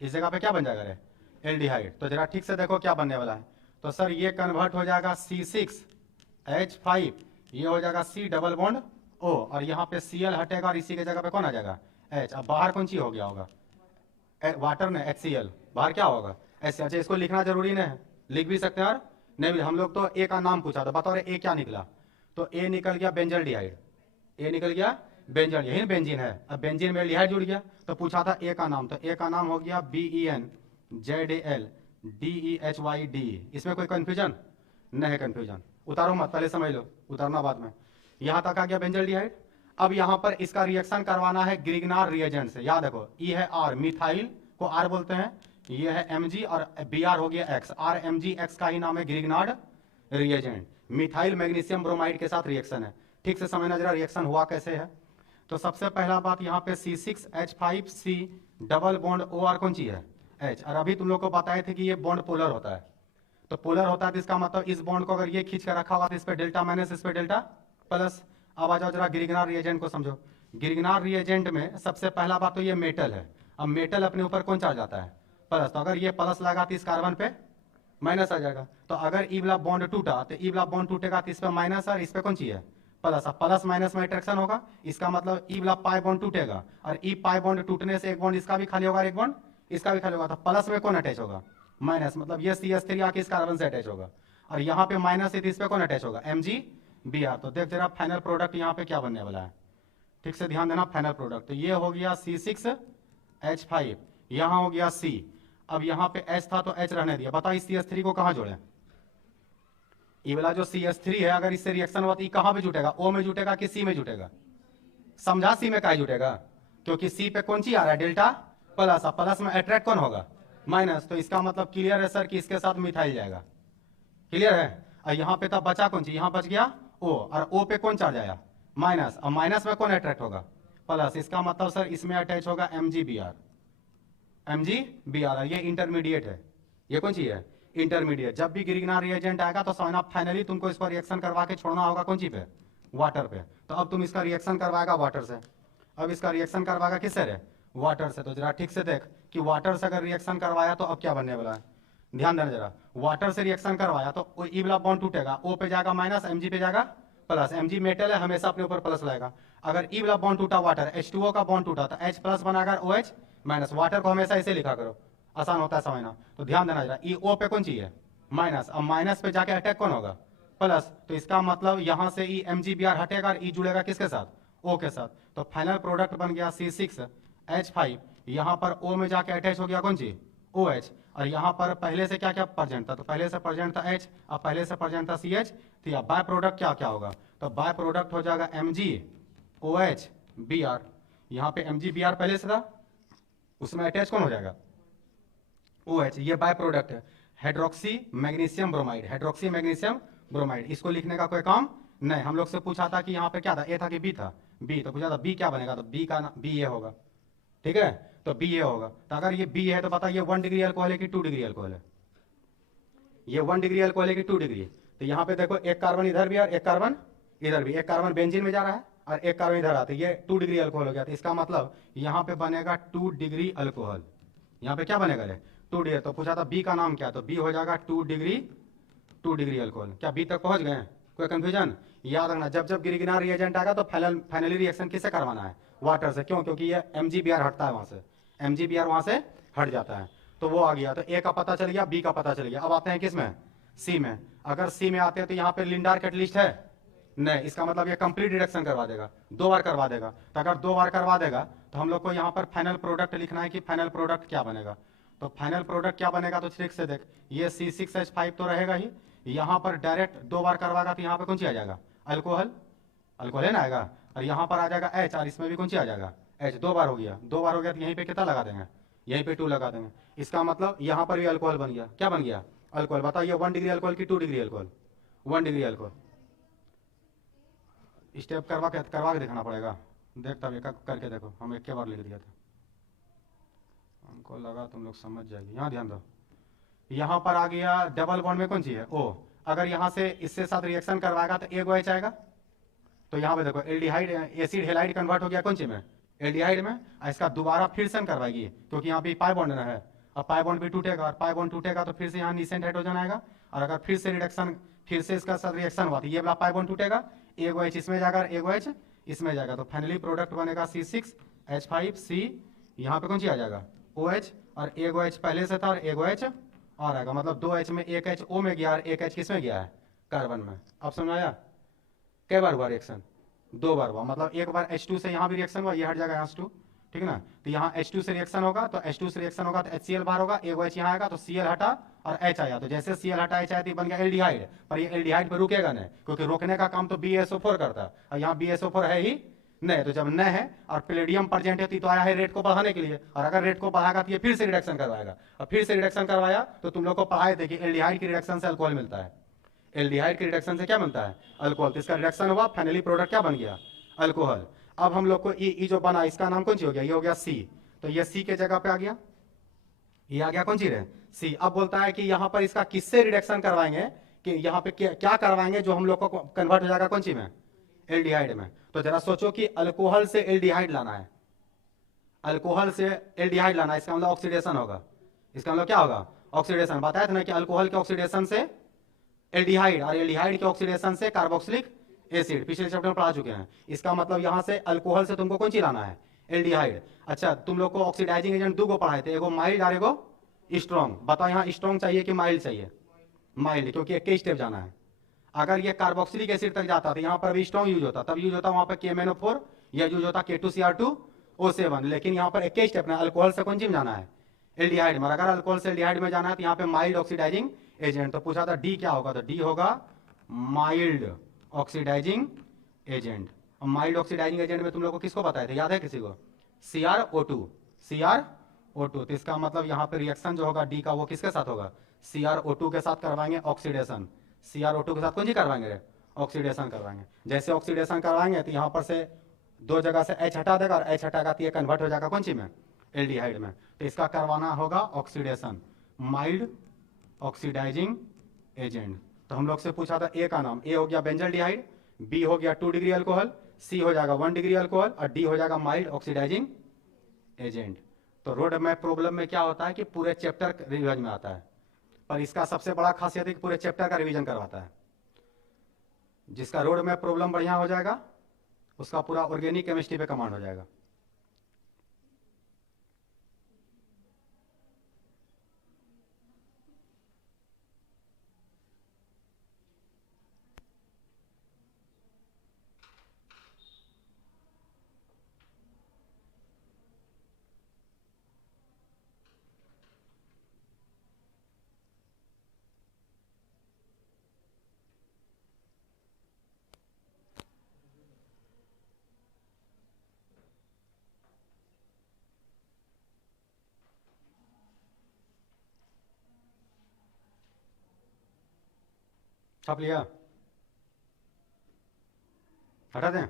इस जगह पे क्या बन जाएगा रे? एल्डिहाइड। तो जरा ठीक से देखो क्या बनने वाला है। तो सर ये कन्वर्ट हो जाएगा C6H5, ये हो जाएगा C डबल बॉन्ड O, और यहाँ पे Cl हटेगा और इसी के जगह पे कौन आ जाएगा? H। अब बाहर कौन सी हो गया होगा? वाटर ने HCl, बाहर क्या होगा? H। अच्छा इसको लिखना जरूरी नहीं है, लिख भी सकते हैं और नहीं भी। हम लोग तो ए का नाम पूछा था, बताओ रे ए क्या निकला? तो ए निकल गया बेंजल्डिहाइड, ए निकल गया बेंजल, यही बेंजीन है। अब बेंजीन में एल्डिहाइड जुड़ गया, तो पूछा था ए का नाम, तो ए का नाम हो गया BENZALDEHYD। इसमें कोई कंफ्यूजन नहीं है? कंफ्यूजन उतारो मत, पहले समझ लो, उतारना बाद में। यहां तक आ गया बेंजल्डिहाइड। अब यहां पर इसका रिएक्शन करवाना है ग्रिग्नार रिएजेंट से। याद रखो, ई है आर, मिथाइल को आर बोलते हैं, ये है Mg और Br हो गया X। RMgX का ही नाम है ग्रिग्नार रिएजेंट। मिथाइल मैग्नीशियम ब्रोमाइड के साथ रिएक्शन है। ठीक से समझना जरा रिएक्शन हुआ कैसे है। तो सबसे पहला बात, यहाँ पे C6H5C डबल बॉन्ड OR कौन सी है? H। और अभी तुम लोग को बताए थे कि ये बॉन्ड पोलर होता है। तो पोलर होता है तो इसका मतलब इस बॉन्ड को अगर ये खींच कर रखा हुआ तो इस पे डेल्टा माइनस, इस पे डेल्टा प्लस। अब आ जाओ जरा ग्रिग्नार रिएजेंट को समझो। ग्रिग्नार रिएजेंट में सबसे पहला बात तो ये मेटल है। अब मेटल अपने ऊपर कौन चार्ज आता है? प्लस। तो अगर ये प्लस लगा तो इस कार्बन पे माइनस आ जाएगा। तो अगर ई वाला बॉन्ड टूटा तो ई वाला बॉन्ड टूटेगा तो इस पे माइनस और इस पे कौन सी है? प्लस। अब प्लस माइनस में अट्रैक्शन होगा, इसका मतलब ई वाला पाई बॉन्ड टूटेगा, और ई पाई बॉन्ड टूटने से एक बॉन्ड इसका भी खाली होगा और एक बॉन्ड इसका भी खाली होगा। तो प्लस में कौन अटैच होगा? माइनस। मतलब ये CH3 आके इस कार्बन से अटैच होगा, और यहाँ पे माइनस है तो इस पे कौन अटैच होगा? MgBr। तो देख जरा फाइनल प्रोडक्ट यहाँ पे क्या बनने वाला है, ठीक से ध्यान देना। फाइनल प्रोडक्ट तो ये हो गया C6H5, यहाँ हो गया C। अब यहाँ पे H था तो H रहने दिया। बताओ इस CH3 को कहाँ जोड़े? ये वाला जो CH3 है अगर इससे रिएक्शन हुआ तो ये कहाँ पे जुटेगा? O में जुटेगा कि C में जुटेगा? समझा? C में काहे जुटेगा? क्योंकि C पे कौन सी आ रहा है? Delta plus. प्लस में अट्रैक्ट कौन होगा? माइनस। तो इसका मतलब क्लियर है सर कि इसके साथ मिथाइल जाएगा। क्लियर है? और यहाँ पे तब बचा कौन सी? यहाँ बच गया O, और O पे कौन चार्ज आया? माइनस। और माइनस में कौन अट्रैक्ट होगा? प्लस। इसका मतलब सर इसमें अटैच होगा MgBr। MgBr ये इंटरमीडिएट है। ये कौन सी है? इंटरमीडिएट। जब भी ग्रिग्नार रिएजेंट आएगा तो समझना फाइनली तुमको इस पर रिएक्शन करवा के छोड़ना होगा कौन सी पे? वाटर पे। तो अब तुम इसका रिएक्शन करवाएगा वाटर से। अब इसका रिएक्शन करवाएगा किससे रे? वाटर से। तो जरा ठीक से देख कि वाटर से अगर रिएक्शन करवाया तो अब क्या बनने वाला है, ध्यान देना जरा। वाटर से रिएक्शन करवाया तो ई वाला बॉन्ड टूटेगा, O पे जाएगा माइनस, Mg पे जाएगा प्लस। Mg मेटल है, हमेशा अपने ऊपर प्लस लाएगा। अगर ई वाला बॉन्ड टूटा वाटर, H2O का बॉन्ड टूटा तो H प्लस बनाएगा, OH माइनस। वाटर को हमेशा ऐसे लिखा करो, आसान होता है समझना। तो ध्यान देना जरा, ई O पे कौन चाहिए? माइनस। अब माइनस पे जाके अटैक कौन होगा? प्लस। तो इसका मतलब यहां से ई MgBr हटेगा और ई जुड़ेगा किसके साथ? O के साथ। तो फाइनल प्रोडक्ट बन गया C6H5। यहाँ पर O में जाके अटैच हो गया कौन सी? OH। और यहाँ पर पहले से क्या क्या प्रेजेंट था? तो पहले से प्रेजेंट था H, अब पहले से प्रेजेंट था CH। तो यह बाय प्रोडक्ट क्या क्या होगा? तो बाय प्रोडक्ट हो जाएगा MgOH Br। यहाँ पे MgBr पहले से था, उसमें अटैच कौन हो जाएगा? OH। ये बाय प्रोडक्ट है hydroxy magnesium bromide. Hydroxy magnesium bromide, इसको लिखने का कोई काम नहीं। हम लोग से पूछा था कि यहाँ पे क्या था, ए था कि बी था? बी। तो पूछा था बी क्या बनेगा, तो बी का बी ए होगा। ठीक है, तो बी ए होगा। तो अगर ये बी है तो बताइए 1 डिग्री अल्कोहल है कि 2 डिग्री अल्कोहल है? ये 1 डिग्री अल्कोहल है कि 2 डिग्री? तो यहाँ पे देखो एक कार्बन इधर भी और एक कार्बन इधर भी। एक कार्बन बेंजीन में जा रहा है और एक कार्बन इधर आते, ये 2 डिग्री अल्कोहल हो गया। तो इसका मतलब यहाँ पे बनेगा 2 डिग्री अल्कोहल। यहाँ पे क्या बनेगा रे 2 डिग्री। तो पूछा था बी का नाम क्या, तो बी हो जाएगा 2 डिग्री अल्कोहल। क्या बी तक पहुंच गए? कोई कंफ्यूजन? याद रखना जब जब ग्रिगनार रिएजेंट आएगा तो फाइनली रिएक्शन किससे करवाना है? वाटर से। क्यों? क्योंकि ये MgBr हटता है वहां से, MgBr वहां से हट जाता है। तो वो आ गया, तो ए का पता चल गया, बी का पता चल गया। अब आते हैं किस में? सी में। अगर सी में आते हैं तो यहाँ पे लिंडार कैटलिस्ट है नहीं, इसका मतलब ये कंप्लीट रिडक्शन करवा देगा, 2 बार करवा देगा। तो अगर 2 बार करवा देगा तो हम लोग को यहाँ पर फाइनल प्रोडक्ट लिखना है कि फाइनल प्रोडक्ट क्या बनेगा। तो फाइनल प्रोडक्ट क्या बनेगा, तो ठीक से देख, ये C6H5 तो रहेगा ही, यहाँ पर डायरेक्ट 2 बार करवाएगा तो यहाँ पे कौन सी आ जाएगा? अल्कोहल, अल्कोहल है ना आएगा। और यहाँ पर आ जाएगा H, और इसमें भी कौन सी आ जाएगा? H। 2 बार हो गया, 2 बार हो गया तो यहीं पे कितना लगा देंगे? यहीं पे 2 लगा देंगे। इसका मतलब यहाँ पर भी अल्कोहल बन गया। क्या बन गया? अल्कोहल। बताइए 1 डिग्री अल्कोहल की 2 degree alcohol? 1 degree alcohol. Step करवा के दिखाना पड़ेगा। देखता भी करके देखो, हम एक के बार लिख दिया था, हमको लगा तुम लोग समझ जाएगी। यहाँ ध्यान दो, यहाँ पर आ गया डबल बॉन्ड में कौन सी है? ओ। अगर यहाँ से इससे साथ रिएक्शन करवाएगा तो एक OH आएगा। तो यहाँ पे देखो एल्डिहाइड, एसिड हेलाइड कन्वर्ट हो गया कौन सी में? एल्डिहाइड में। इसका दोबारा फिर से करवाएगी क्योंकि यहाँ पे पाई बॉन्ड ना है, और पाई बॉन्ड भी टूटेगा, और पाई बॉन्ड टूटेगा तो फिर से यहाँ निसेंट हाइड्रोजन आएगा। और अगर फिर से रिडक्शन, फिर से इसका साथ रिएक्शन हुआ तो ये वाला पाई बॉन्ड टूटेगा, एक OH इसमें जाएगा, एक OH इसमें जाएगा। तो फाइनली प्रोडक्ट बनेगा C6H5C। यहाँ पे कौन सी आ जाएगा? OH। और एक OH पहले से था और एक OH और आएगा, मतलब 2 H में एक H O में गया और एक H किस में गया है? कार्बन में। अब समझ आया? कई बार हुआ रिएक्शन? 2 बार हुआ। मतलब एक बार H2 से यहाँ भी रिएक्शन हुआ, ये हट जाएगा यहाँ से 2, ठीक है ना। तो यहाँ H2 से रिएक्शन होगा, तो H2 से रिएक्शन होगा तो HCl बाहर होगा, एक OH यहाँ आएगा तो Cl हटा और H आया। तो जैसे Cl हटा H आया तो बन गया एल्डिहाइड। पर ये एल्डिहाइड पर रुकेगा नहीं, क्योंकि रोकने का काम तो BSO4 करता है, और यहाँ BSO4 है ही नहीं। तो जब न है और प्लेडियम प्रेजेंट है तो आया है रेट को बढ़ाने के लिए, और अगर रेट को बढ़ाएगा तो ये फिर से रिडक्शन करवाएगा, और फिर से रिडक्शन करवाया तो तुम लोग को पढ़ाए थे कि एल्डिहाइड की रिडक्शन से अल्कोहल मिलता है। एल्डिहाइड की रिडक्शन से क्या मिलता है? अल्कोहल। तो इसका रिडक्शन हुआ, फाइनली प्रोडक्ट क्या बन गया? अल्कोहल। अब हम लोग को ई जो बना इसका नाम कौन सी हो गया? ये हो गया C। तो ये C के जगह पे आ गया, ये आ गया कौन सी रे? C। अब बोलता है कि यहाँ पर इसका किससे रिडक्शन करवाएंगे, कि यहाँ पे क्या करवाएंगे जो हम लोग को कन्वर्ट हो जाएगा कौन सी में? एल्डिहाइड में। तो जरा सोचो कि अल्कोहल से एल्डिहाइड लाना है, अल्कोहल से एल्डिहाइड लाना है, इसका मतलब ऑक्सीडेशन होगा। इसका मतलब क्या होगा? ऑक्सीडेशन। बताया था ना कि अल्कोहल के ऑक्सीडेशन से एल्डिहाइड, और एल्डिहाइड के ऑक्सीडेशन से कार्बोक्सिलिक एसिड, पिछले चैप्टर में पढ़ा चुके हैं। इसका मतलब यहां से अल्कोहल से तुमको कौन सी लाना है? एल्डिहाइड। अच्छा, तुम लोग को ऑक्सीडाइजिंग एजेंट 2 को पढ़ाए थे, एगो माइल्ड और एगो स्ट्रॉन्ग। बताओ यहाँ स्ट्रॉन्ग चाहिए कि माइल्ड चाहिए? माइल्ड, क्योंकि एक ही स्टेप जाना है। अगर ये कार्बोक्सिलिक एसिड तक जाता तो यहाँ पर भी स्ट्रॉन्ग यूज होता, तब यूज होता वहां पर KMnO4, या यूज होता K2Cr2O7। लेकिन यहाँ पर एक ही स्टेप ना, अल्कोहल से कौन सी में जाना है? एल्डिहाइड में। अगर अल्कोहल से एल्डिहाइड में जाना है तो यहाँ पे माइल्ड ऑक्सीडाइजिंग एजेंट। तो पूछा था डी क्या होगा, तो डी होगा mild oxidizing agent. Mild oxidizing agent में तुम लोग को किसको बताए थे, याद है किसी को? CrO2, CrO2। तो इसका मतलब यहाँ पे रिएक्शन जो होगा डी का वो किसके साथ होगा? CrO2 के साथ करवाएंगे ऑक्सीडेशन। CrO2 के साथ कौन सी करवाएंगे? ऑक्सीडेशन करवाएंगे। जैसे ऑक्सीडेशन करवाएंगे तो यहाँ पर से 2 जगह से H हटा देगा, और H हटाएगा तो ये कन्वर्ट हो जाएगा कौन सी में? एल्डिहाइड में। तो इसका करवाना होगा ऑक्सीडेशन, माइल्ड ऑक्सीडाइजिंग एजेंट। तो हम लोग से पूछा था ए का नाम, ए हो गया बेंजल्डिहाइड, बी हो गया 2 डिग्री अल्कोहल, सी हो जाएगा 1 डिग्री अल्कोहल, और डी हो जाएगा माइल्ड ऑक्सीडाइजिंग एजेंट। तो रोड मैप प्रॉब्लम में क्या होता है कि पूरे चैप्टर रिवीजन में आता है, पर इसका सबसे बड़ा खासियत है कि पूरे चैप्टर का रिवीजन करवाता है। जिसका रोड मैप प्रॉब्लम बढ़िया हो जाएगा उसका पूरा ऑर्गेनिक केमिस्ट्री पे कमांड हो जाएगा। छाप लिया? हटा दें?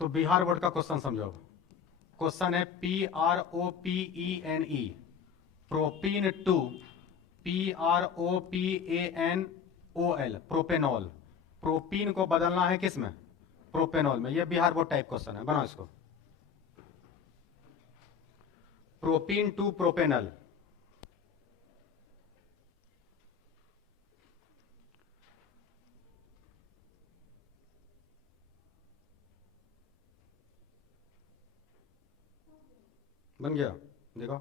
तो बिहार बोर्ड का क्वेश्चन समझो। क्वेश्चन है PROPENE, propene 2 PROPANOL, propanol. Propene को बदलना है किस में? प्रोपेनॉल में। ये बिहार बोर्ड टाइप क्वेश्चन है, बनाओ इसको। Propene to propanal. बन गया, देखो।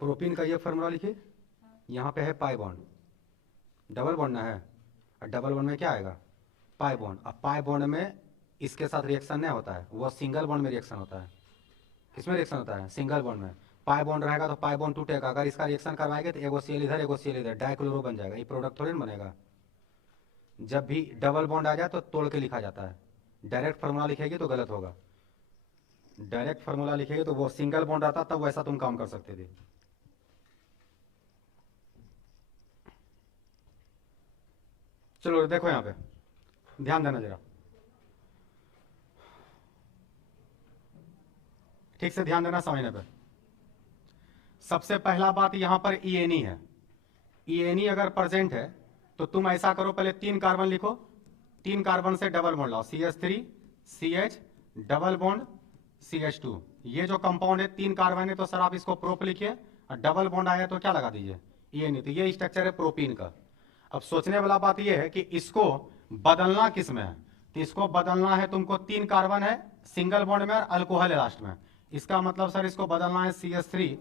प्रोपीन का ये फॉर्मूला लिखिए। यहां पे है पाई बॉन्ड, डबल बॉन्ड ना है, और डबल बॉन्ड में क्या आएगा? Pi bond. अब पाई बॉन्ड में इसके साथ रिएक्शन नहीं होता है, वो सिंगल बॉन्ड में रिएक्शन होता है। किसमें रिएक्शन होता है? सिंगल बॉन्ड में। पाई बॉन्ड रहेगा तो पाई बॉन्ड टूटेगा। अगर इसका रिएक्शन करवाएंगे तो एगो सीएल इधर एगो सीएल इधर, डाइक्लोरो बन जाएगा। ये प्रोडक्ट थोड़ी ना बनेगा। जब भी डबल बॉन्ड आ जाए तो तोड़ के लिखा जाता है। डायरेक्ट फार्मूला लिखेगी तो गलत होगा। डायरेक्ट फार्मूला लिखेगी तो वो सिंगल बॉन्ड आता तब वैसा तुम काम कर सकते थे। चलो देखो यहां पे ध्यान देना जरा, ठीक से ध्यान देना समझने पे। सबसे पहला बात यहां पर ईएनई है। ईएनई अगर प्रेजेंट है तो तुम ऐसा करो, पहले 3 कार्बन लिखो, 3 कार्बन से डबल बॉन्ड लाओ, CH3 CH double bond CH2। ये जो कंपाउंड है 3 कार्बन है तो सर आप इसको प्रोप लिखिए, और डबल बॉन्ड आया तो क्या लगा दीजिए? ईएनई। तो ये स्ट्रक्चर है प्रोपीन का। अब सोचने वाला बात ये है कि इसको बदलना किस में है? तो इसको बदलना है तुमको, 3 कार्बन है सिंगल बॉन्ड में और अल्कोहल है लास्ट में। इसका मतलब सर इसको बदलना है CH3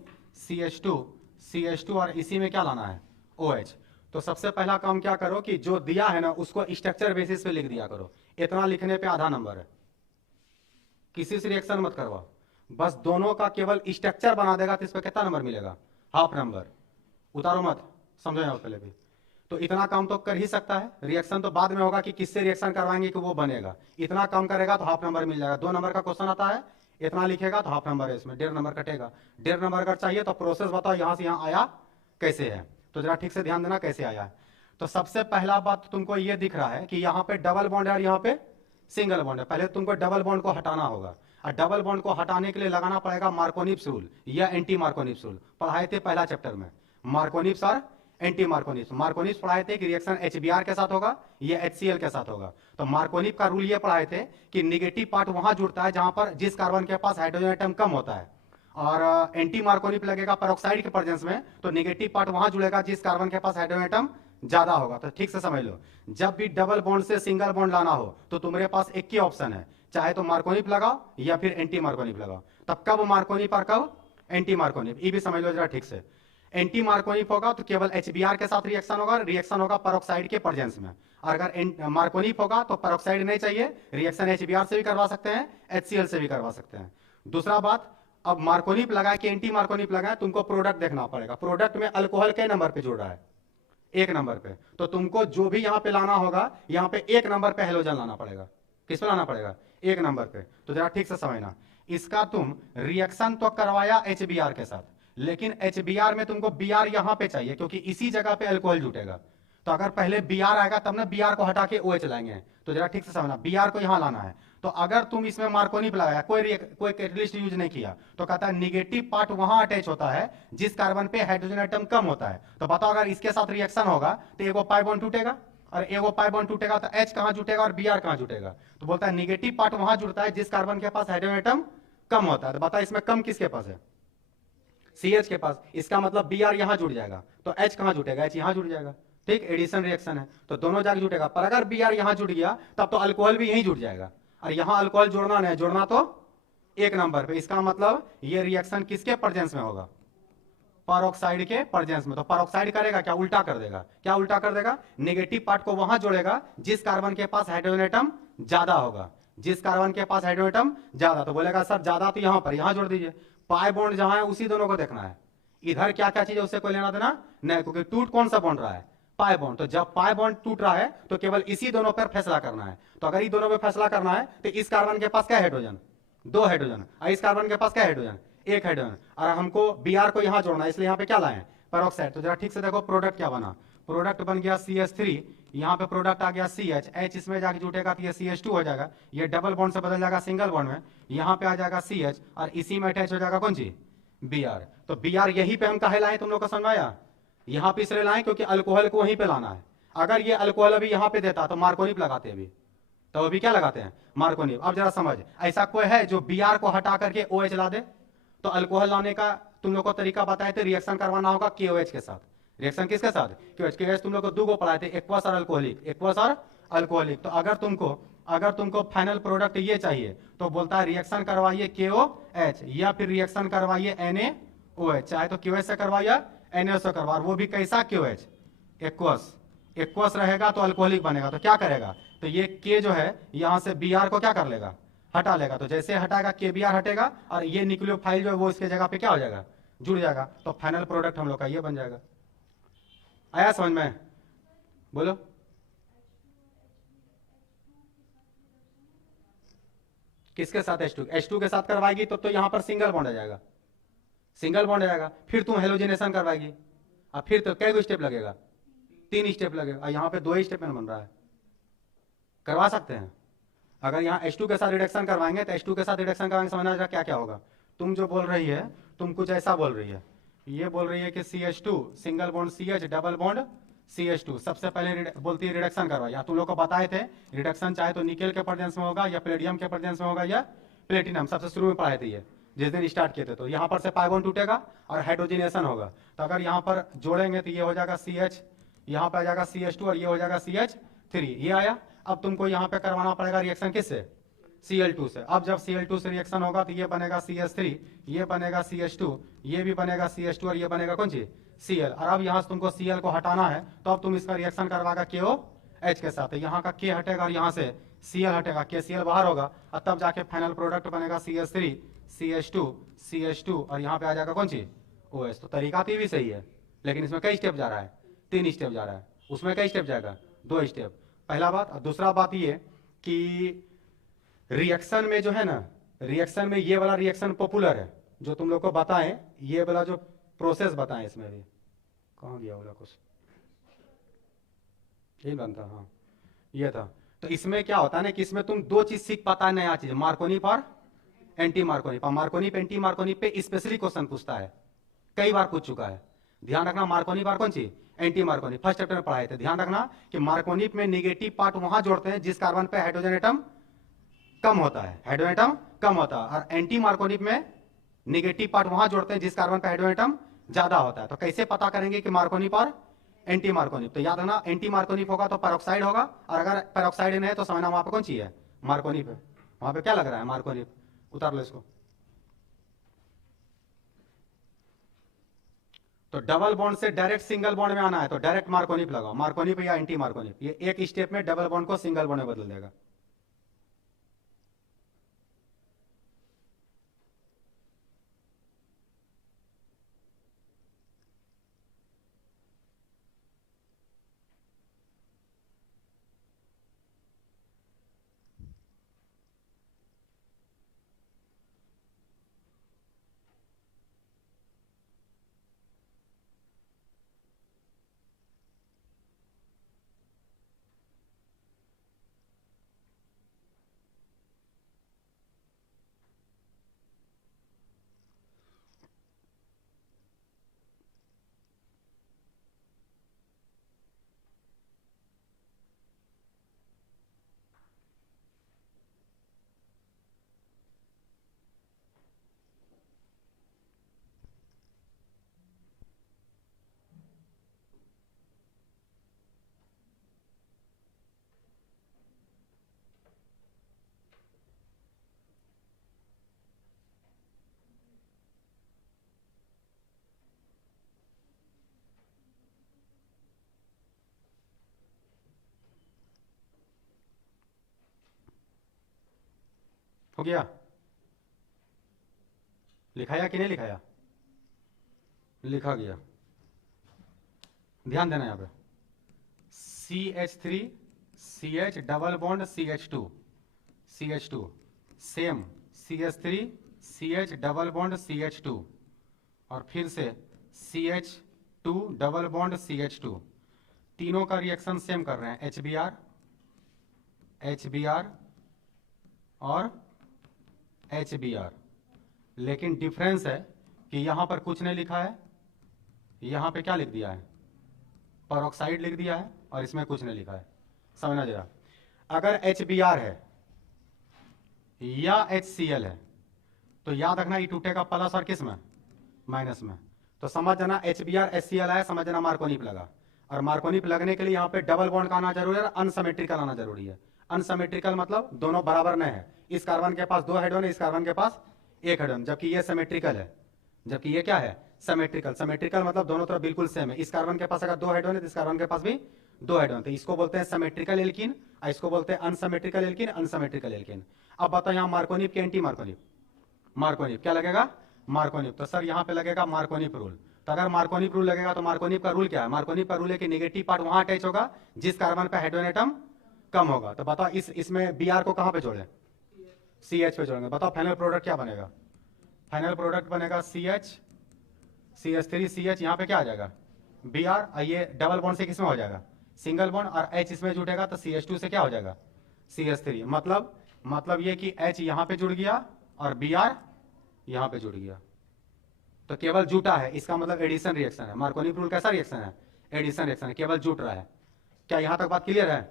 CH2 और इसी में क्या लाना है? OH। तो सबसे पहला काम क्या करो कि जो दिया है ना उसको स्ट्रक्चर बेसिस पे लिख दिया करो। इतना लिखने पे आधा नंबर है। किसी से रिएक्शन मत करवाओ, बस दोनों का केवल स्ट्रक्चर बना देगा तो इस पर कितना नंबर मिलेगा? Half number. उतारो मत, समझो यहाँ पहले भी। तो इतना काम तो कर ही सकता है, रिएक्शन तो बाद में होगा कि किससे रिएक्शन करवाएंगे कि वो बनेगा। इतना काम करेगा तो हाफ नंबर मिल जाएगा। 2 नंबर का क्वेश्चन आता है, इतना लिखेगा तो हाफ नंबर है, इसमें 1.5 नंबर कटेगा। 1.5 नंबर अगर चाहिए तो प्रोसेस बताओ यहां से यहां आया कैसे है। तो जरा ठीक से ध्यान देना कैसे आया है। तो सबसे पहला बात तुमको ये दिख रहा है कि यहाँ पे डबल बॉन्ड है और यहाँ पे सिंगल बॉन्ड है। पहले तुमको डबल बॉन्ड को हटाना होगा, और डबल बॉन्ड को हटाने के लिए लगाना पड़ेगा मार्कोनिप्स रूल या एंटी मार्कोनिप्स रूल। पढ़ाए थे पहला चैप्टर में मार्कोनिप्स और एंटी मार्कोनिप्स। मार्कोनिप्स पढ़ाए थे कि रिएक्शन HBr के साथ होगा या HCl के साथ होगा। तो मार्कोनिप का रूल ये पढ़ाए थे कि निगेटिव पार्ट वहां जुड़ता है जहां पर जिस कार्बन के पास हाइड्रोजन एटम कम होता है, और एंटी मार्कोनिप लगेगा पेरोक्साइड के प्रेजेंस में तो निगेटिव पार्ट वहां जुड़ेगा जिस कार्बन के पास हाइड्रोजन एटम ज्यादा होगा। तो ठीक से समझ लो, जब भी डबल बॉन्ड से सिंगल बॉन्ड लाना हो तो तुम्हारे पास एक ही ऑप्शन है, चाहे तो मार्कोनिप लगाओ या फिर एंटी मार्कोनिप लगाओ। तब कब मार्कोनिप और कब एंटी मार्कोनिप, ये भी समझ लो जरा ठीक से। एंटी मार्कोनिप होगा तो केवल HBr के साथ रिएक्शन होगा, रिएक्शन होगा पेरोक्साइड के प्रेजेंस में। और अगर मार्कोनिप होगा तो पेरोक्साइड नहीं चाहिए, रिएक्शन HBr से भी करवा सकते हैं, HCl से भी करवा सकते हैं। दूसरा बात, अब मार्कोनिप लगाए कि एंटी मार्कोनिप लगाए, तुमको प्रोडक्ट देखना पड़ेगा। प्रोडक्ट में अल्कोहल के नंबर पे जुड़ रहा है? 1 नंबर पे। तो तुमको जो भी यहाँ पे लाना होगा, यहाँ पे 1 नंबर पे हेलोजन लाना पड़ेगा। किस पे लाना पड़ेगा? 1 नंबर पे। तो जरा ठीक से समझना, इसका तुम रिएक्शन तो करवाया HBr के साथ, लेकिन HBr में तुमको Br यहां पे चाहिए क्योंकि इसी जगह पे अल्कोहल जुटेगा। तो अगर पहले Br आएगा तब ना Br को हटा के OH लाएंगे। तो जरा ठीक से समझना, Br को यहां लाना है। तो अगर तुम इसमें मार्कोनिप लगाया, कोई कैटलिस्ट यूज नहीं किया, तो कहता है निगेटिव पार्ट वहां अटैच होता है जिस कार्बन पे हाइड्रोजन एटम कम होता है। तो बताओ अगर इसके साथ रिएक्शन होगा तो एगो पाई बॉन्ड टूटेगा, और एगो पाई बॉन्ड टूटेगा तो H कहां जुटेगा और Br कहां जुटेगा? तो बोलता है निगेटिव पार्ट वहां जुड़ता है जिस कार्बन के पास हाइड्रोजन एटम कम होता है। तो बता इसमें कम किसके पास है? CH के पास। इसका मतलब Br यहां जुड़ जाएगा तो H कहां जुटेगा? H यहां जुड़ जाएगा। ठीक, एडिशन रिएक्शन है तो दोनों जगह जुटेगा। पर अगर Br यहां जुड़ गया तब तो अल्कोहल भी यहीं जुट जाएगा, और यहां अल्कोहल जोड़ना नहीं, जोड़ना तो 1 नंबर पे। इसका मतलब ये रिएक्शन किसके प्रेजेंस में होगा? पेरोक्साइड के प्रेजेंस में। तो पेरोक्साइड करेगा क्या? उल्टा कर देगा। क्या उल्टा कर देगा? नेगेटिव पार्ट को वहां जोड़ेगा जिस कार्बन के पास हाइड्रोजन एटम ज्यादा होगा, जिस कार्बन के पास हाइड्रोजन एटम ज्यादा। तो बोलेगा सर ज्यादा तो यहां पर, यहां जोड़ दीजिए। पाई बॉन्ड जहां है उसी दोनों को देखना है, इधर क्या क्या चीज है उससे कोई लेना देना नहीं, क्योंकि टूट कौन सा बॉन्ड रहा है? Pi bond. तो जब पाई बॉन्ड टूट रहा है तो केवल इसी दोनों पर फैसला करना है। तो अगर इन दोनों पर फैसला करना है तो इस कार्बन के पास क्या हाइड्रोजन? 2 हाइड्रोजन, और इस कार्बन के पास क्या हाइड्रोजन? 1 हाइड्रोजन। और हमको Br को यहां जोड़ना है, इसलिए यहां पे क्या लाए? पेरोक्साइड। तो जरा ठीक से देखो प्रोडक्ट क्या बना। प्रोडक्ट बन गया CH3, यहाँ पे प्रोडक्ट आ गया CH, H इसमें जाके जुटेगा तो ये CH2 हो जाएगा, ये डबल बॉन्ड से बदल जाएगा सिंगल बॉन्ड में, यहाँ पे आ जाएगा CH और इसी में अटैच हो जाएगा कौन सी Br। तो Br यही पे हम काहे लाए, तुम लोग को समझ में आया? यहाँ पे इसलिए लाए क्योंकि अल्कोहल को वहीं पे लाना है। अगर ये अल्कोहल अभी यहाँ पे देता तो मार्कोनिप लगाते अभी, तो अभी क्या लगाते हैं मार्कोनिप। अब जरा समझ, ऐसा कोई है जो Br को हटा करके OH ला दे? तो अल्कोहल लाने का तुम लोग को तरीका बताए थे, रिएक्शन करवाना होगा KOH के साथ। रिएक्शन किसके साथ? KOH तुम लोग को दो को पढ़ाए थे, एक्वस और अल्कोहलिक, एक्वस और अल्कोहलिक। तो अगर तुमको फाइनल प्रोडक्ट ये चाहिए तो बोलता है रिएक्शन करवाइए KOH या फिर रिएक्शन करवाइए NaOH, चाहे तो KOH से करवाइए NaOH से करवा, वो भी कैसा KOH एक्वस। एक्वस रहेगा तो अल्कोहलिक बनेगा, तो क्या करेगा, तो ये K जो है यहां से Br को क्या कर लेगा, हटा लेगा। तो जैसे हटाएगा KBr हटेगा और ये न्यूक्लियोफाइल जो है वो इसके जगह पे क्या हो जाएगा, जुड़ जाएगा। तो फाइनल प्रोडक्ट हम लोग का ये बन जाएगा। आया समझ में? बोलो। किसके साथ? H2 के साथ करवाएगी तो यहाँ पर सिंगल बॉन्ड आ जाएगा, सिंगल बॉन्ड आ जाएगा। फिर तुम हेलोजिनेशन करवाएगी और फिर तो कई स्टेप लगेगा, 3 स्टेप लगेगा। यहाँ पे 2 ही स्टेप में बन रहा है, करवा सकते हैं। अगर यहाँ H2 के साथ रिडक्शन करवाएंगे तो H2 के साथ रिडक्शन करवाएंगे, समझना जरा क्या क्या होगा। तुम जो बोल रही है, तुम कुछ ऐसा बोल रही है, ये बोल रही है कि CH2 single bond CH double bond CH2, सबसे पहले बोलती है रिडक्शन करवा। या तुम लोग को बताए थे रिडक्शन चाहे तो निकेल के प्रेजेंस में होगा या प्लेटियम के प्रेजेंस में होगा या प्लेटिनम, सबसे शुरू में पढ़ाए थे ये जिस दिन स्टार्ट किए थे। तो यहाँ पर से पाई बॉन्ड टूटेगा और हाइड्रोजनेशन होगा। तो अगर यहाँ पर जोड़ेंगे तो ये हो जाएगा CH, यहाँ पे आ जाएगा CH2 और ये हो जाएगा CH3, ये आया। अब तुमको यहाँ पे करवाना पड़ेगा रिएक्शन किससे, Cl2 से। अब जब Cl2 से रिएक्शन होगा तो ये बनेगा CH3, ये बनेगा CH2, ये भी बनेगा CH2 और ये बनेगा कौन सी Cl। और अब यहाँ से तुमको Cl को हटाना है तो अब तुम इसका रिएक्शन करवाएगा KOH के साथ। यहाँ का K हटेगा और यहाँ से Cl हटेगा, KCl बाहर होगा और तब जाके फाइनल प्रोडक्ट बनेगा CH3 CH2 और यहाँ पे आ जाएगा कौन सी OH। तो तरीका तो ये भी सही है, लेकिन इसमें कई स्टेप जा रहा है, 3 स्टेप जा रहा है, उसमें कई स्टेप जाएगा, 2 स्टेप। पहला बात। और दूसरा बात ये कि रिएक्शन में जो है ना, रिएक्शन में ये वाला रिएक्शन पॉपुलर है जो तुम लोग को बताएं, ये वाला जो प्रोसेस बताएं, इसमें भी कहाँ गया वाला कुछ यही बनता, हाँ ये था। तो इसमें क्या होता है ना कि इसमें तुम 2 चीज सीख पाता है, नया चीज, मार्कोनिप और एंटी मार्कोनिप। मार्कोनिप एंटी मार्कोनिप पे स्पेशली क्वेश्चन पूछता है, कई बार पूछ चुका है। ध्यान रखना मार्कोनिप और कौन सी एंटी मार्कोनिप, फर्स्ट चैप्टर में पढ़ाए थे। ध्यान रखना कि मार्कोनिप में नेगेटिव पार्ट वहां जोड़ते हैं जिस कार्बन पे हाइड्रोजन एटम कम होता है, हाइड्रोजन एटम कम होता है। और एंटी मार्कोनिप में नेगेटिव पार्ट वहां जोड़ते हैं जिस कार्बन पे हाइड्रोजन एटम ज्यादा होता है। तो कैसे पता करेंगे कि मार्कोनिप और एंटी मार्कोनिप? तो याद रखना एंटी मार्कोनिप होगा तो पेरोक्साइड होगा, और अगर पेरोक्साइड नहीं है तो समझना वहां पे कौन सी है, मार्कोनिप है। वहां पे क्या लग रहा है, मार्कोनिप। उतार लो इसको। तो डबल बॉन्ड से डायरेक्ट सिंगल बॉन्ड में आना है तो डायरेक्ट मार्कोनिप लगाओ, मार्कोनिप या एंटी मार्कोनिप, ये एक स्टेप में डबल बॉन्ड को सिंगल बॉन्ड में बदल देगा। हो गया? लिखाया कि नहीं लिखाया? लिखा गया। ध्यान देना यहां पे, CH3 CH double bond CH2 same CH3 CH double bond CH2 और फिर से CH2 डबल बॉन्ड CH2। तीनों का रिएक्शन सेम कर रहे हैं, HBr और HBr, लेकिन डिफरेंस है कि यहां पर कुछ नहीं लिखा है, यहां पे क्या लिख दिया है, पेरोक्साइड लिख दिया है, और इसमें कुछ नहीं लिखा है। समझना जरा, अगर HBr है या HCl है तो याद रखना ये टूटेगा प्लस और किस में, माइनस में। तो समझ जाना HBr HCl आया, समझ जाना मार्कोनिप लगा। और मार्कोनिप लगने के लिए यहाँ पे डबल बॉन्ड का आना जरूरी है, अनसिमेट्रिकल आना जरूरी है। अनसिमेट्रिकल मतलब दोनों बराबर नहीं है, इस कार्बन के पास 2 हाइड्रोजन है, इस कार्बन के पास 1 हाइड्रोजन, जबकि ये सिमेट्रिकल है, जबकि ये क्या है, सिमेट्रिकल। सिमेट्रिकल मतलब दोनों तरफ बिल्कुल सेम है, इस कार्बन के पास अगर 2 हाइड्रोजन है तो इस कार्बन के पास भी 2 हाइड्रोजन, तो इसको बोलते हैं सिमेट्रिकल एल्कीन, और इसको बोलते हैं अनसिमेट्रिकल एल्कीन, अनसिमेट्रिकल एल्कीन। अब बताओ यहाँ मार्कोनिप के एंटी मार्कोनिप, मार्कोनिप क्या लगेगा, मार्कोनिप। तो सर यहाँ पे लगेगा मार्कोनिप रूल। तो अगर मार्कोनिप रूल लगेगा तो मार्कोनिप का रूल क्या है, मार्कोनिप का रूल है कि नेगेटिव पार्ट वहां अटैच होगा जिस कार्बन पे हाइड्रोजन एटम कम होगा। तो बताओ इसमें Br को कहां पे जोड़े, CH पे जोड़ेंगे। बताओ फाइनल प्रोडक्ट क्या बनेगा, फाइनल प्रोडक्ट बनेगा CH3CH, यहाँ पे क्या आ जाएगा Br, ये डबल बॉन्ड से किसमें हो जाएगा, सिंगल बॉन्ड, और H इसमें जुटेगा तो CH2 से क्या हो जाएगा, CH3। मतलब ये कि H यहाँ पे जुड़ गया और Br यहाँ पे जुड़ गया, तो केवल जुटा है, इसका मतलब एडिशन रिएक्शन है। मार्कोनिप रूल कैसा रिएक्शन है, एडिशन रिएक्शन है, केवल जुट रहा है। क्या यहां तक बात क्लियर है,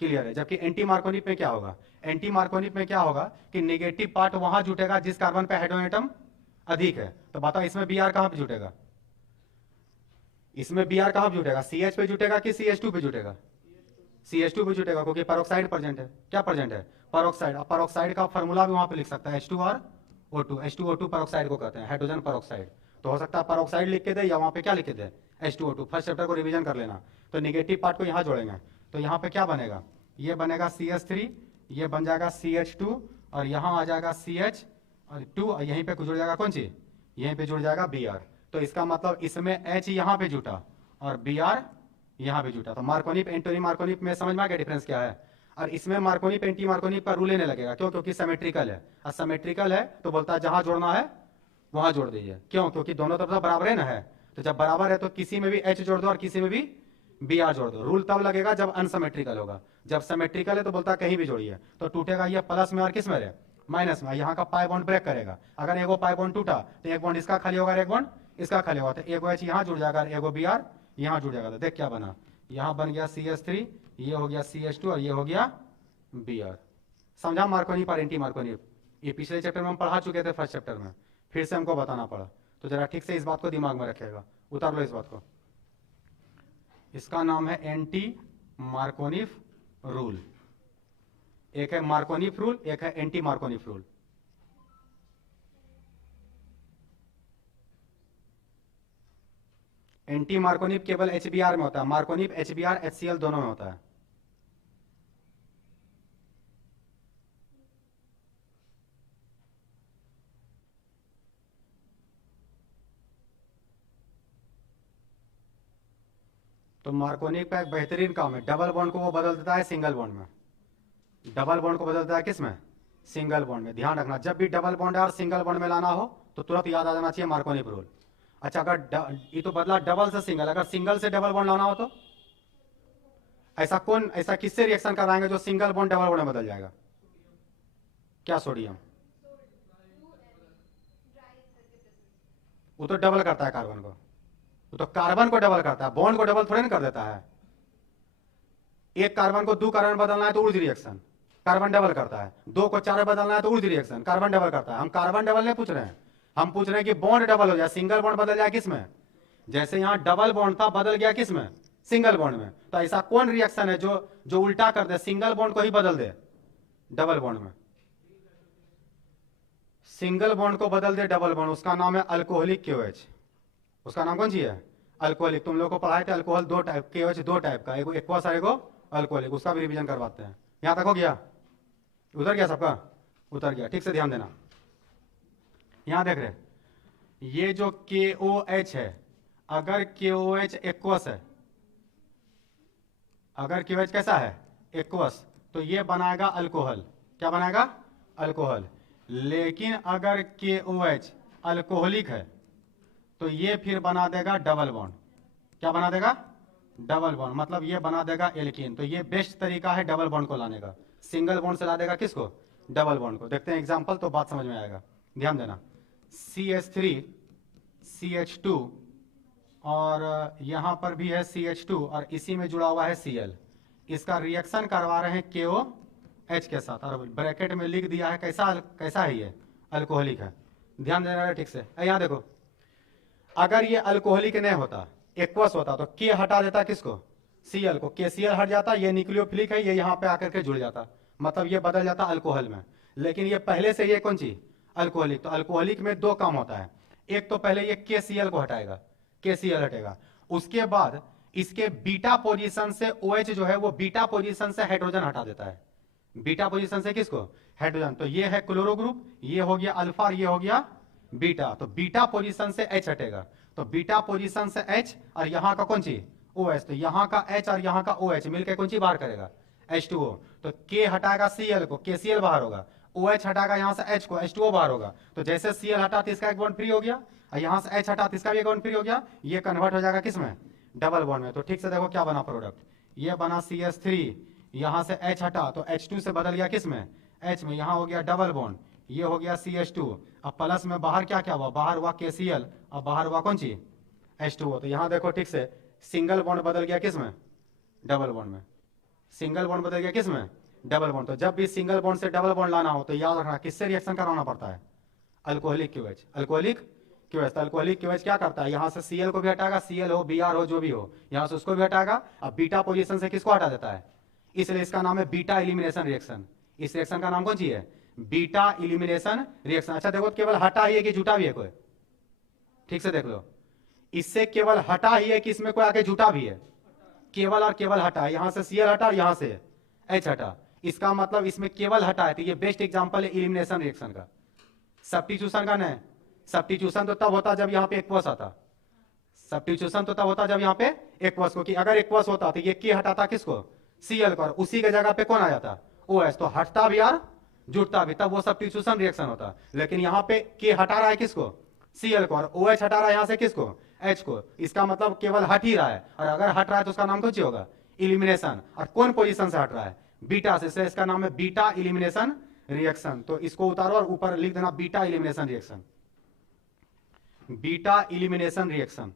क्लियर है। जबकि एंटी मार्कोनिप में क्या होगा, एंटी मार्कोनिप में क्या होगा कि नेगेटिव पार्ट वहां जुटेगा जिस कार्बन पे हाइड्रोजन एटम अधिक है। तो बताओ इसमें Br कहां पे जुटेगा, इसमें Br कहां पे जुटेगा, CH पे जुटेगा कि CH2 पे जुटेगा, CH2 पे जुटेगा, क्योंकि पेरोक्साइड प्रेजेंट है। क्या प्रेजेंट है, पेरोक्साइड। अब पेरोक्साइड का फॉर्मूला भी वहां पे लिख सकता है, H2 और O2, H2O2 पेरोक्साइड को कहते हैं, हाइड्रोजन पेरोक्साइड। तो हो सकता है पेरोक्साइड लिख के दे या वहां पे क्या लिख के दे, H2O2। फर्स्ट चैप्टर को रिवीजन कर लेना। तो नेगेटिव पार्ट को यहां जोड़ेंगे, तो यहाँ पे क्या बनेगा, ये बनेगा CH3, ये बन जाएगा CH2, और यहाँ आ जाएगा CH और 2, और यहीं पे जुड़ जाएगा कौन चीज, यहीं पे जुड़ जाएगा Br। तो इसका मतलब इसमें H यहाँ पे जुटा और Br यहाँ पे जुटा। तो मार्कोनिप एंटोनी मार्कोनिप में समझ में आ गया डिफरेंस क्या है। और इसमें मार्कोनिप एंटी मार्कोनिप का रूल लेने लगेगा, क्यों, क्योंकि सिमेट्रिकल है। और सिमेट्रिकल है तो बोलता है जहां जोड़ना है वहां जोड़ दीजिए, क्यों, क्योंकि दोनों तरफ तो बराबर है ना है। तो जब बराबर है तो किसी में भी H जोड़ दो और किसी में भी Br जोड़ दो। रूल तब लगेगा जब अनसिमेट्रिकल होगा, जब सिमेट्रिकल है तो बोलता है कहीं भी जोड़िए। तो टूटेगा ये प्लस में और किस में है, माइनस में। यहाँ का पाई बॉन्ड ब्रेक करेगा, अगर एगो पाई बॉन्ड टूटा तो एक बॉन्ड इसका खाली होगा, एक बॉन्ड इसका खाली होगा, तो एगो H यहाँ जुड़ जाएगा, एगो Br यहाँ जुड़ जाएगा। तो देख क्या बना, यहाँ बन गया CH3, ये हो गया CH2 और ये हो गया Br। समझा मार्कोनिप और एंटी मार्कोनिप, ये पिछले चैप्टर में हम पढ़ा चुके थे, फर्स्ट चैप्टर में, फिर से हमको बताना पड़ा। तो जरा ठीक से इस बात को दिमाग में रखिएगा, उतार लो इस बात को। इसका नाम है एंटी मार्कोनिप रूल। एक है मार्कोनिप रूल, एक है एंटी मार्कोनिप रूल। एंटी मार्कोनिप केवल HBr में होता है, मार्कोनिप HBr HCl दोनों में होता है। तो मार्कोनिप का एक बेहतरीन काम है, डबल बॉन्ड को वो बदल देता है सिंगल बॉन्ड में, डबल बॉन्ड को बदल देता है किस में, सिंगल बॉन्ड में। ध्यान रखना, जब भी डबल बॉन्ड है और सिंगल बॉन्ड में लाना हो तो तुरंत याद आ जाना चाहिए मार्कोनिप रूल। अच्छा, अगर ये तो बदला डबल से सिंगल, अगर सिंगल से डबल बॉन्ड लाना हो तो ऐसा किससे रिएक्शन कराएंगे जो सिंगल बॉन्ड डबल बॉन्ड में बदल जाएगा, क्या, सोडियम। वो तो डबल करता है कार्बन को, वो तो कार्बन को डबल करता है, बॉन्ड को डबल थोड़े ना कर देता है। एक कार्बन को 2 कार्बन बदलना है तो ऊर्ज रिएक्शन, कार्बन डबल करता है। 2 को 4 बदलना है तो ऊर्ज रिएक्शन, कार्बन डबल करता है। हम कार्बन डबल नहीं पूछ रहे हैं, हम पूछ रहे हैं कि बॉन्ड डबल हो जाए, सिंगल बॉन्ड बदल जाए किसमें, जैसे यहां डबल बॉन्ड था बदल गया किसमें, सिंगल बॉन्ड में। तो ऐसा कौन रिएक्शन है जो उल्टा कर दे, सिंगल बॉन्ड को ही बदल दे डबल बॉन्ड में, सिंगल बॉन्ड को बदल दे डबल बॉन्ड, उसका नाम है अल्कोहलिक KOH। उसका नाम कौन सी है, अल्कोहलिक। तुम लोगों को पढ़ाए थे अल्कोहल 2 टाइप, KOH 2 टाइप का, एगो एक्वस और एगो अल्कोहलिक, उसका भी रिवीजन करवाते हैं। यहां तक हो गया, उधर गया सबका, उतर गया, ठीक से ध्यान देना। यहां देख रहे, ये जो KOH है, अगर KOH एक्वस है, अगर KOH कैसा है, एक्वस, तो ये बनाएगा अल्कोहल। क्या बनाएगा, अल्कोहल। लेकिन अगर KOH अल्कोहलिक है तो ये फिर बना देगा डबल बॉन्ड। क्या बना देगा, डबल बॉन्ड, मतलब ये बना देगा एल्कीन। तो ये बेस्ट तरीका है डबल बॉन्ड को लाने का। सिंगल बॉन्ड से ला देगा किसको? डबल बॉन्ड को। देखते हैं एग्जांपल, तो बात समझ में आएगा। ध्यान देना, CH3 CH2 और यहां पर भी है CH2 और इसी में जुड़ा हुआ है Cl। इसका रिएक्शन करवा रहे हैं KOH के साथ और ब्रैकेट में लिख दिया है कैसा कैसा है ये? अल्कोहलिक है। ध्यान देना है ठीक से। यहां देखो, अगर ये अल्कोहलिक नहीं होता, एक्वस होता, तो K हटा देता किसको? Cl को। KCl हट जाता, ये न्यूक्लियोफिलिक है, ये यहां पे आकर के जुड़ जाता, मतलब ये बदल जाता अल्कोहल में। लेकिन ये पहले से ये कौन चीज? अल्कोहलिक। तो अल्कोहलिक में दो काम होता है, एक तो पहले ये KCl को हटाएगा, KCl हटेगा, उसके बाद इसके बीटा पोजीशन से OH जो है वो बीटा पोजीशन से हाइड्रोजन हटा देता है। बीटा पोजीशन से किसको? हाइड्रोजन। तो ये है क्लोरो ग्रुप, ये हो गया अल्फा और ये हो गया बीटा। तो बीटा पोजीशन से H हटेगा, तो बीटा पोजीशन से H और यहां का कौन चीज? OH। तो यहां का H और यहां का OH मिलकर कौन चीज बाहर करेगा? H2O। तो K हटाएगा Cl को, KCl बाहर होगा, OH हटाएगा यहां से H को, H2O बाहर होगा। तो जैसे Cl हटा तो इसका एक बॉन्ड फ्री हो गया, और यहां से H हटा तो इसका भी एक बॉन्ड फ्री हो गया, ये कन्वर्ट हो जाएगा किसमें? डबल बॉन्ड में। तो ठीक से देखो क्या बना प्रोडक्ट, ये बना CH3, यहां से H हटा तो H2 से बदल गया किसमें? H में। यहां हो गया डबल बॉन्ड, ये हो गया CH2। अब प्लस में बाहर क्या क्या हुआ? बाहर हुआ KCl और बाहर हुआ कौन चीज? H2O। तो यहां देखो ठीक से, सिंगल बॉन्ड बदल गया किसमें? डबल बॉन्ड में। सिंगल बॉन्ड बदल गया किसमें? Double bond. तो जब भी सिंगल बॉन्ड से डबल बॉन्ड लाना हो तो याद रखना किससे रिएक्शन कराना पड़ता है? Alcoholic QH। Alcoholic QH। तो अल्कोहलिक QH क्या करता है? यहां से Cl को भी हटाएगा, Cl हो Br हो जो भी हो, यहां से उसको भी हटाएगा। अब बीटा पोजीशन से किसको हटा देता है? इसलिए इसका नाम है बीटा एलिमिनेशन रिएक्शन। इस रिएक्शन का नाम कौन सी है? Beta elimination reaction. अच्छा देखो, केवल हटा ही है कि जुटा भी है कोई? ठीक से देख लो, इससे केवल हटा ही है कि इसमें कोई आके जुटा भी है? केवल और केवल हटा है। यहां से Cl हटा और यहां से H हटा, इसका मतलब इसमें केवल हटा है। तो ये बेस्ट एग्जांपल है एलिमिनेशन रिएक्शन का। सब्स्टिट्यूशन का नहीं, सब्स्टिट्यूशन तो तब होता जब यहां पे एक्वस आता। सब्स्टिट्यूशन तो तब होता जब यहां पे एक्वस को, कि अगर एक्वस होता तो ये K हटाता किसको? Cl को, और उसी के जगह पे कौन आ जाता? OH। तो हटता भी यार जुटता भी, तब वो सब्स्टिट्यूशन रिएक्शन होता। लेकिन यहां पे K हटा रहा है किसको? Cl को, और OH हटा रहा है यहां से किसको? H को। इसका मतलब केवल हट ही रहा है, और अगर हट रहा है तो उसका नाम कौन सी होगा? इलिमिनेशन। और कौन पोजीशन से हट रहा है? बीटा से, इसका नाम है बीटा इलिमिनेशन रिएक्शन। तो इसको उतारो और ऊपर लिख देना beta elimination reaction. Beta elimination reaction.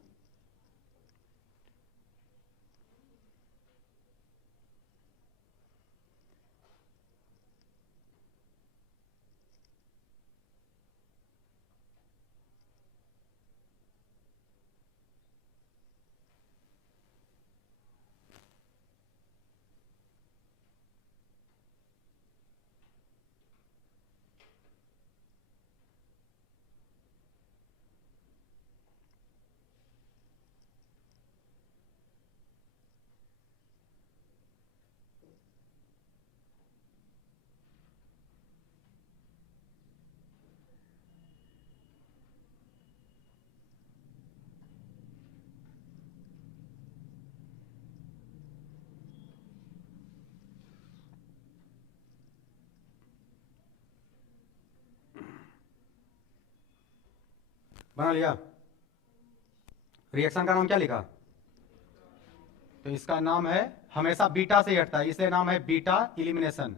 बना लिया? रिएक्शन का नाम क्या लिखा? तो इसका नाम है, हमेशा बीटा से ही हटता है, इसलिए नाम है beta elimination.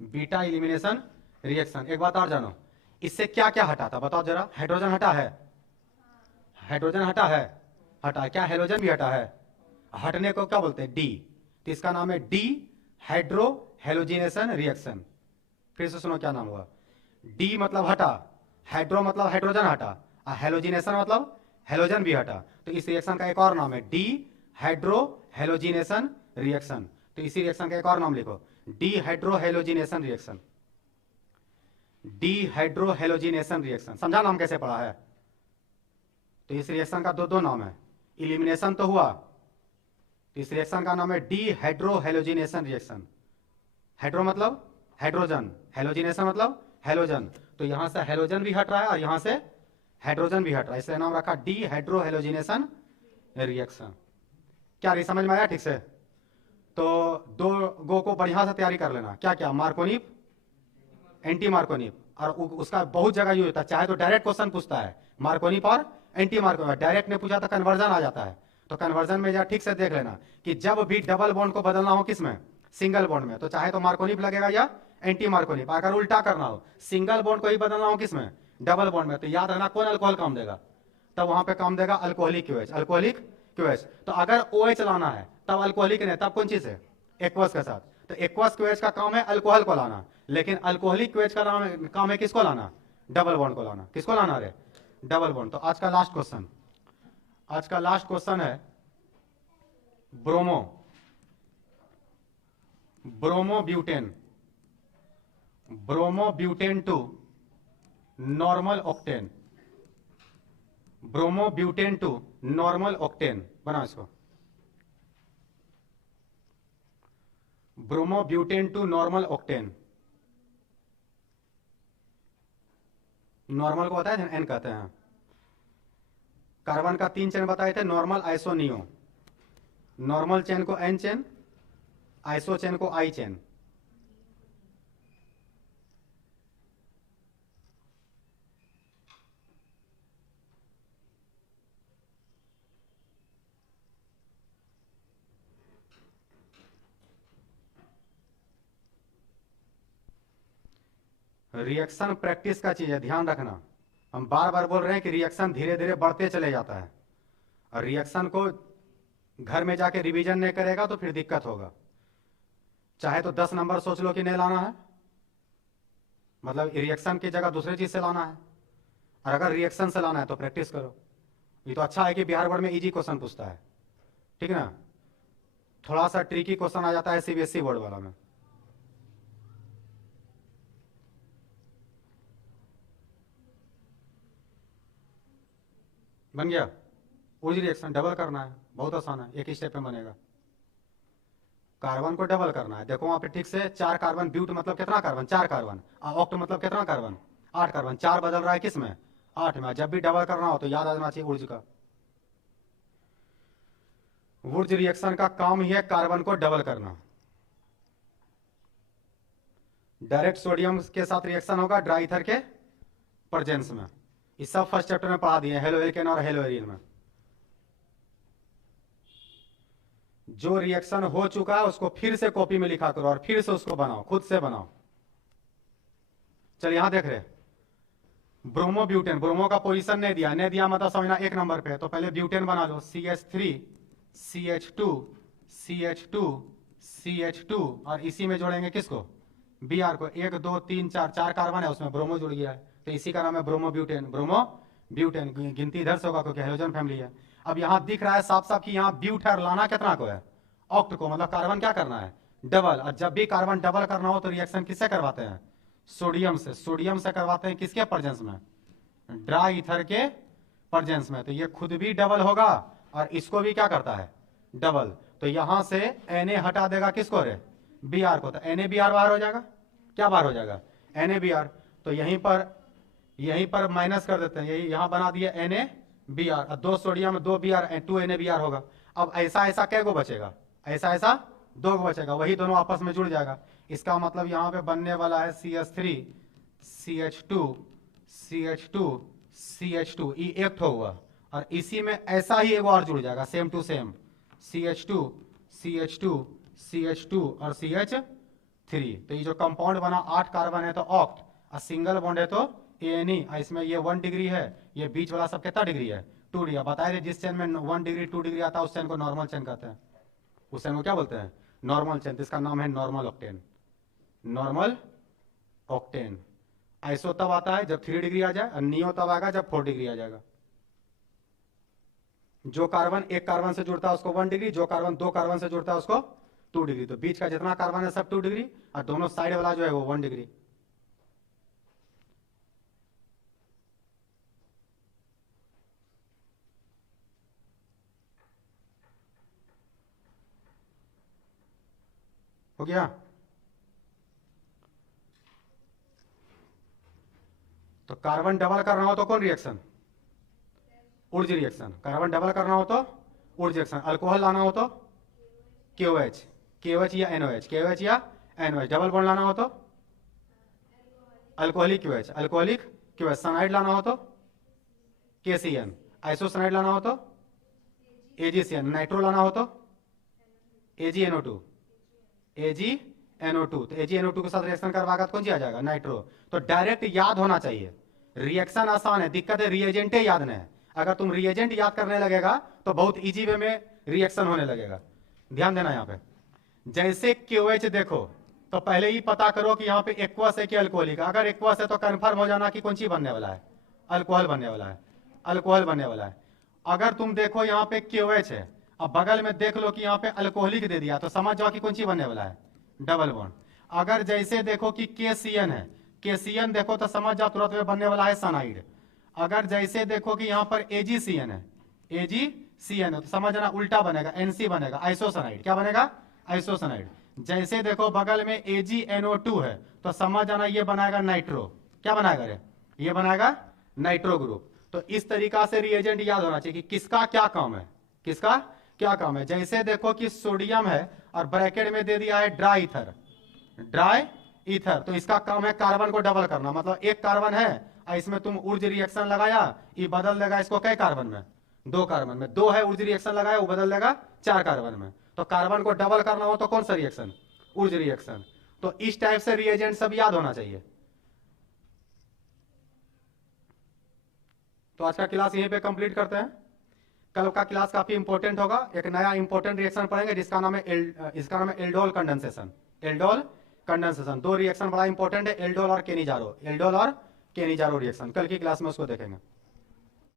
Beta elimination reaction. एक बात और जानो, इससे क्या क्या हटा था बताओ जरा? हाइड्रोजन हटा है? हाइड्रोजन हटा है? हटा है। क्या हेलोजन भी हटा है? हटने को क्या बोलते हैं? डी। तो इसका नाम है डी हाइड्रो हेलोजिनेशन रिएक्शन। फिर से सुनो क्या नाम हुआ? डी मतलब हटा, हाइड्रो मतलब हाइड्रोजन हटा, और हेलोजिनेशन मतलब हेलोजन भी हटा। तो इस रिएक्शन का एक और नाम है डी हाइड्रो हेलोजिनेशन रिएक्शन। तो इसी रिएक्शन का एक और नाम लिखो, D hydro halogenation reaction. D hydro halogenation reaction. समझा नाम कैसे पढ़ा है? तो इस रिएक्शन का दो नाम है, इलिमिनेशन तो हुआ, तो इस रिएक्शन का नाम है D hydro halogenation reaction. Hydro मतलब हाइड्रोजन, हेलोजिनेशन मतलब हेलोजन। तो यहां से हेलोजन भी हट रहा है और यहां से हाइड्रोजन भी हट रहा है, इसलिए नाम रखा डी हाइड्रो हेलोजिनेशन रिएक्शन। क्या ये समझ में आया ठीक से? तो दो गो को बढ़िया से तैयारी कर लेना। क्या क्या? मार्कोनिप, एंटी मार्कोनिप, और उसका बहुत जगह यूज होता है, चाहे तो डायरेक्ट क्वेश्चन पूछता है मार्कोनिप और एंटी मार्क होगा। डायरेक्ट ने पूछा तो कन्वर्जन आ जाता है, तो कन्वर्जन में जा ठीक से देख लेना कि जब भी डबल बॉन्ड को बदलना हो किस में, सिंगल बॉन्ड में, तो चाहे तो मार्कोनिक लगेगा या एंटी मार्कोनिक। अगर उल्टा करना हो, सिंगल बॉन्ड को ही बदलना हो किस में, डबल बॉन्ड में, तो याद रखना कौन अल्कोहल काम देगा, तब वहां पे काम देगा अल्कोहलिक क्यूएच, अल्कोहलिक क्यूएच। तो अगर OH लाना है तब अल्कोहलिक नहीं, तब कौन चीज है, एक्वस के साथ। तो एक्वस क्यूएच का काम है अल्कोहल को लाना, लेकिन अल्कोहलिक क्यूएच का काम है किसको लाना, डबल बॉन्ड को लाना। किसको लाना रे, डबल बॉन्ड। तो आज का लास्ट क्वेश्चन, आज का लास्ट क्वेश्चन है bromo, bromobutane, bromobutane to normal octane, bromobutane to normal octane. बना इसको, bromobutane to normal octane. Normal को होता है एन कहते हैं। कार्बन का 3 चेन बताए थे, normal, iso, neo. Normal chain को एन चेन, आइसो चेन को आई चेन। रिएक्शन प्रैक्टिस का चीज है, ध्यान रखना। हम बार बार बोल रहे हैं कि रिएक्शन धीरे धीरे बढ़ते चले जाता है, और रिएक्शन को घर में जाके रिवीजन नहीं करेगा तो फिर दिक्कत होगा। चाहे तो 10 नंबर सोच लो कि नहीं लाना है, मतलब रिएक्शन की जगह दूसरे चीज से लाना है, और अगर रिएक्शन से लाना है तो प्रैक्टिस करो। ये तो अच्छा है कि बिहार बोर्ड में इजी क्वेश्चन पूछता है, ठीक ना। थोड़ा सा ट्रिकी क्वेश्चन आ जाता है CBSE बोर्ड वाला में। बन गया, उर्ज रिएक्शन डबल करना है, बहुत आसान है, एक ही स्टेप में बनेगा। कार्बन को डबल करना है, देखो वहां पे ठीक से 4 कार्बन, ब्यूट मतलब कितना कार्बन, 4 कार्बन, ऑक्ट मतलब कितना कार्बन, 8 कार्बन, 4 बदल रहा है किस में, 8 में। जब भी डबल करना हो तो याद आ जाना चाहिए उर्ज का। उर्ज रिएक्शन का काम ही है कार्बन को डबल करना। डायरेक्ट सोडियम के साथ रिएक्शन होगा ड्राई ईथर के प्रेजेंस में। इस सब फर्स्ट चैप्टर में पढ़ा दिए, हेलो एल्केन और हेलो एरिन में। जो रिएक्शन हो चुका है उसको फिर से कॉपी में लिखा करो और फिर से उसको बनाओ, खुद से बनाओ। चल यहां देख रहे, ब्रोमोब्यूटेन, ब्रोमो का पोजीशन नहीं दिया, नहीं दिया मतलब समझना 1 नंबर पे है, तो पहले ब्यूटेन बना लो, CH3 CH2 CH2 CH2, और इसी में जोड़ेंगे किसको, Br को। 1 2 3 4, 4 कार्बन है उसमें, ब्रोमो जुड़ गया है, तो इसी का नाम है ब्रोमोब्यूटेन। ब्रोमोब्यूटेन गिनती इधर से होगा क्योंकि हेलोजन फैमिली है। अब यहां दिख रहा है साफ साफ कि यहां ब्यूट है, लाना कितना को है, ऑक्ट को, मतलब कार्बन क्या करना है, डबल। और जब भी कार्बन डबल करना हो तो रिएक्शन किससे करवाते हैं, सोडियम से। सोडियम से करवाते हैं किसके प्रेजेंस में, ड्राई ईथर के प्रेजेंस में। तो ये खुद भी डबल होगा और इसको भी क्या करता है, डबल। तो यहां से Na हटा देगा किसको रे, Br को, तो NaBr बाहर हो जाएगा। क्या बाहर हो जाएगा, NaBr। तो यहीं पर माइनस कर देते हैं, यही यहां बना दिया NaBr, 2 सोडियम 2 Br 2 NaBr होगा। अब ऐसा ऐसा कै गो बचेगा, ऐसा ऐसा 2 गो बचेगा, वही दोनों आपस में जुड़ जाएगा। इसका मतलब यहां पे बनने वाला है CH3 CH2 CH2 CH2, ये एक ठो हुआ, और इसी में ऐसा ही एक और जुड़ जाएगा same to same, CH2 CH2 CH2 और CH3। तो ये जो कंपाउंड बना 8 कार्बन है तो ऑक्ट, और सिंगल बॉन्ड है तो ANE। इसमें ये 1 डिग्री है, ये बीच वाला सब कितना डिग्री है, 2 डिग्री। बताए थे जिस चेन में 1 डिग्री 2 डिग्री आता है उस चेन को नॉर्मल चेन कहते हैं, उस चेन को क्या बोलते हैं, नॉर्मल चेन। इसका नाम है normal octane, normal octane. Iso तब आता है जब 3 डिग्री आ जाए, और नियो तब आएगा जब 4 डिग्री आ जाएगा। जो कार्बन एक कार्बन से जुड़ता है उसको 1 डिग्री, जो कार्बन 2 कार्बन से जुड़ता है उसको 2 डिग्री। तो बीच का जितना कार्बन है सब 2 डिग्री, और दोनों साइड वाला जो है वो 1 डिग्री। हो गया। तो कार्बन डबल करना हो तो कौन रिएक्शन, उर्ज रिएक्शन। कार्बन डबल करना हो तो उर्ज रिएक्शन। अल्कोहल लाना हो तो KOH, KOH या NOH, KOH या NOH। डबल बॉन्ड लाना हो तो अल्कोहलिक QH, अल्कोहलिक QH। सनाइड लाना हो तो KCN, आइसोसाइनाइड लाना हो तो AgCN, नाइट्रो लाना हो तो AgNO2, AgNO2, तो AgNO2 के साथ रिएक्शन करवाएगा तो कौन सी आ जाएगा, नाइट्रो। तो डायरेक्ट याद होना चाहिए, रिएक्शन आसान है, दिक्कत है रिएजेंटे याद नहीं है। अगर तुम रिएजेंट याद करने लगेगा तो बहुत इजी वे में रिएक्शन होने लगेगा। ध्यान देना यहाँ पे, जैसे QH देखो तो पहले ही पता करो कि यहाँ पे एक्वस है कि अल्कोहलिक। अगर एक्वस है तो कंफर्म हो जाना कि कौन सी बनने वाला है, अल्कोहल बनने वाला है, अल्कोहल बनने वाला है। अगर तुम देखो यहाँ पे QH है, अब बगल में देख लो कि यहाँ पे अल्कोहलिक दे दिया तो समझ जाओ कि कौन सी बनने वाला है, डबल बॉन्ड। अगर जैसे देखो कि KCN है, KCN देखो तो समझ जाओ तुरंत में बनने वाला है साइनाइड। अगर जैसे देखो कि यहाँ पर AgCN है, AgCN है तो समझ जाना उल्टा बनेगा, NC बनेगा, आइसोसाइनाइड। क्या बनेगा, आइसोसाइनाइड। जैसे देखो बगल में AgNO2 है तो समझ जाना ये बनाएगा नाइट्रो। क्या बनाएगा रे, ये बनाएगा नाइट्रो ग्रुप। तो इस तरीका से रिएजेंट याद होना चाहिए कि किसका क्या काम है, किसका क्या काम है। जैसे देखो कि सोडियम है और ब्रैकेट में दे दिया है ड्राई ईथर, ड्राई ईथर, तो इसका काम है कार्बन को डबल करना। मतलब एक कार्बन है और इसमें तुम ऊर्ज रिएक्शन लगाया, ये बदल देगा इसको कई कार्बन में, 2 कार्बन में। 2 है ऊर्ज रिएक्शन लगाया, वो बदल देगा 4 कार्बन में। तो कार्बन को डबल करना हो तो कौन सा रिएक्शन, ऊर्ज रिएक्शन। तो इस टाइप से रिएजेंट सब याद होना चाहिए। तो आज का क्लास यहीं पे कंप्लीट करते हैं। कल का क्लास काफी इंपॉर्टेंट होगा, एक नया इंपॉर्टेंट रिएक्शन पढ़ेंगे जिसका नाम है इसका नाम है aldol condensation. Aldol condensation 2 reaction बड़ा इंपॉर्टेंट है, एल्डोल और केनिजारो, एल्डोल और केनिजारो रिएक्शन। कल की क्लास में उसको देखेंगे।